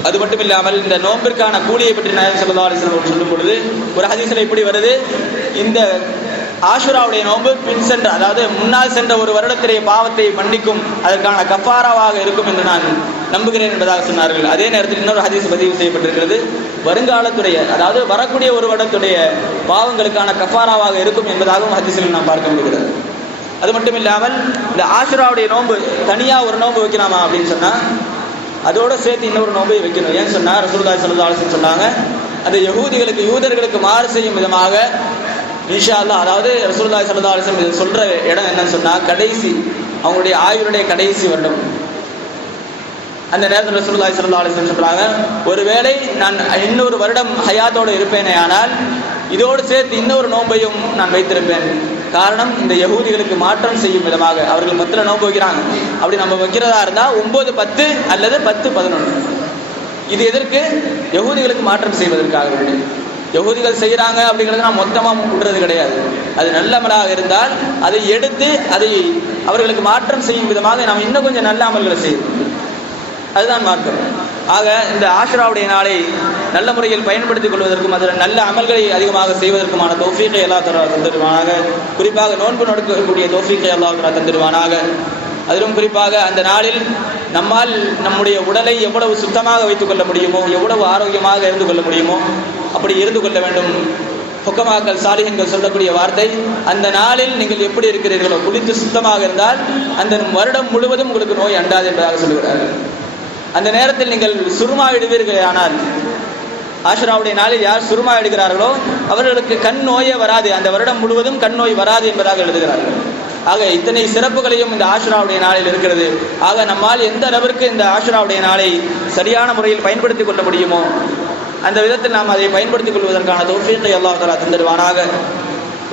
அது மட்டும் இல்லாமல் இந்த நோன்பிற்கான கூலியை பற்றி நாயகம் ஸல்லல்லாஹு அலைஹி வஸல்லம் சொல்லும் பொழுது ஒரு ஹதீஸில் இப்படி வருது, இந்த ஆஷுராவுடைய நோன்பு பின் சென்ற, அதாவது முன்னால் சென்ற ஒரு வருடத்திலே பாவத்தை மன்னிக்கும், அதற்கான கஃபாராவாக இருக்கும் என்று நான் நம்புகிறேன் என்பதாக சொன்னார்கள். அதே நேரத்தில் இன்னொரு ஹதீஸ் பதிவு செய்யப்பட்டிருக்கிறது, வருங்காலத்துடைய, அதாவது வரக்கூடிய ஒரு வருடத்துடைய பாவங்களுக்கான கஃபாராவாக இருக்கும் என்பதாகவும் ஹதீஸில் நாம் பார்க்க முடிகிறது. அது மட்டும் இல்லாமல் இந்த ஆஷுராவுடைய நோன்பு தனியாக ஒரு நோன்பு வைக்கலாமா அப்படின்னு சொன்னால் அதோடு சேர்த்து இன்னொரு நோன்பை வைக்கணும். ஏன்னு சொன்னால் ரசூலுல்லாஹி ஸல்லல்லாஹு அலைஹி வஸல்லம் சொன்னாங்க, அந்த யூதர்களுக்கு மாறு செய்யும் விதமாக இன்ஷா அல்லாஹ், அதாவது ரசூலுல்லாஹி ஸல்லல்லாஹு அலைஹி வஸல்லம் சொல்ற இடம் என்னன்னு சொன்னால் கடைசி அவங்களுடைய ஆயுளுடைய கடைசி வருடம், அந்த நேரத்தில் ரசூலுல்லாஹி ஸல்லல்லாஹு அலைஹி வஸல்லம் சொல்றாங்க, ஒருவேளை நான் இன்னொரு வருடம் ஹயாத்தோடு இருப்பேனே ஆனால் இதோடு சேர்த்து இன்னொரு நோன்பையும் நான் வைத்திருப்பேன். காரணம், இந்த யஹூதிகளுக்கு மாற்றம் செய்யும் விதமாக அவர்கள் 10 நோன்பு வைக்கிறாங்க, அப்படி நம்ம வைக்கிறதா இருந்தால் 9, 10 அல்லது 10, 11. இது எதற்கு? யஹூதிகளுக்கு மாற்றம் செய்வதற்காக. யஹூதிகள் செய்கிறாங்க அப்படிங்கிறது நான் மொத்தமாக விடுறது கிடையாது. அது நல்ல அமலாக இருந்தால் அதை எடுத்து அதை அவர்களுக்கு மாற்றம் செய்யும் விதமாக நாம் இன்னும் கொஞ்சம் நல்ல அமல்களை செய்யணும், அதுதான் மார்க்கம். ஆக இந்த ஆஷுராவுடைய நாளை நல்ல முறையில் பயன்படுத்திக் கொள்வதற்கும் அதில் நல்ல அமல்களை அதிகமாக செய்வதற்குமான தௌஃபீகை அல்லாஹ் தஆலா தந்திருவானாக. குறிப்பாக நோன்பு நோக்கக்கூடிய தௌஃபீகை அல்லாஹ் தஆலா தந்திருவானாக. அதிலும் குறிப்பாக அந்த நாளில் நம்மால் நம்முடைய உடலை எவ்வளவு சுத்தமாக வைத்துக் கொள்ள முடியுமோ, எவ்வளவு ஆரோக்கியமாக இருந்து கொள்ள முடியுமோ அப்படி இருந்து கொள்ள வேண்டும். ஹுக்கமாக்கள் சாலிஹீன்கள் சொல்லக்கூடிய வார்த்தை, அந்த நாளில் நீங்கள் எப்படி இருக்கிறீர்களோ குளித்து சுத்தமாக இருந்தால் அந்த வருடம் முழுவதும் உங்களுக்கு நோய் அண்டாது என்பதாக சொல்லுகிறார்கள். அந்த நேரத்தில் நீங்கள் சுருமா இடுவீர்கள், ஆனால் ஆஷுராவுடைய நாளில் யார் சுருமா எடுக்கிறார்களோ அவர்களுக்கு கண் நோயே வராது, அந்த வருடம் முழுவதும் கண் நோய் வராது என்பதாக எழுதுகிறார்கள். ஆக இத்தனை சிறப்புகளையும் இந்த ஆஷுராவுடைய நாளில் இருக்கிறது. ஆக நம்மால் எந்த அளவிற்கு இந்த ஆஷுராவுடைய நாளை சரியான முறையில் பயன்படுத்திக் கொள்ள முடியுமோ அந்த விதத்தில் நாம் அதை பயன்படுத்திக் கொள்வதற்கான தௌஃபீகை அல்லாஹ் தஆலா தந்திருவானாக.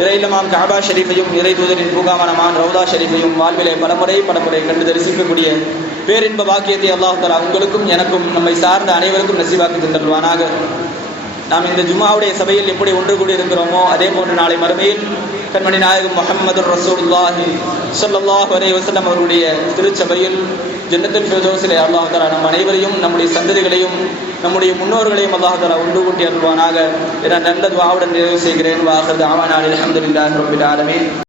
இறை இல்லமாம் கஅபா ஷரீஃபையும் இறை தூதரின் பூகாமனமான ரவுதா ஷரீஃபையும் வாழ்விலே பலமுறை கண்டு தரிசிக்கக்கூடிய பேரின்ப பாக்கியத்தை அல்லாஹ் தஆலா உங்களுக்கும் எனக்கும் நம்மை சார்ந்த அனைவருக்கும் நசீபாக்கி தந்திருவானாக. நாம் இந்த ஜும்ஆவுடைய சபையில் எப்படி ஒன்று கூடி இருக்கிறோமோ அதே போன்று நாளை மறுமையில் கண்மணி நாயகம் முஹம்மது ரசூலுல்லாஹி ஸல்லல்லாஹு அலைஹி வஸல்லம் அவர்களுடைய திருச்சபையில் ஜன்னத்துல் ஃபிர்தௌஸிலே அல்லாஹ் தஆலா நம் அனைவரையும் நம்முடைய சந்ததிகளையும் நம்முடைய முன்னோர்களையும் அல்லாஹ் தஆலா ஒன்று கூட்டி அருள்வானாக என நல்ல துஆவுடன் நிறைவு செய்கிறேன். வ ஆகிரு தஅவானா அல்ஹம்துலில்லாஹி ரப்பில் ஆலமீன்.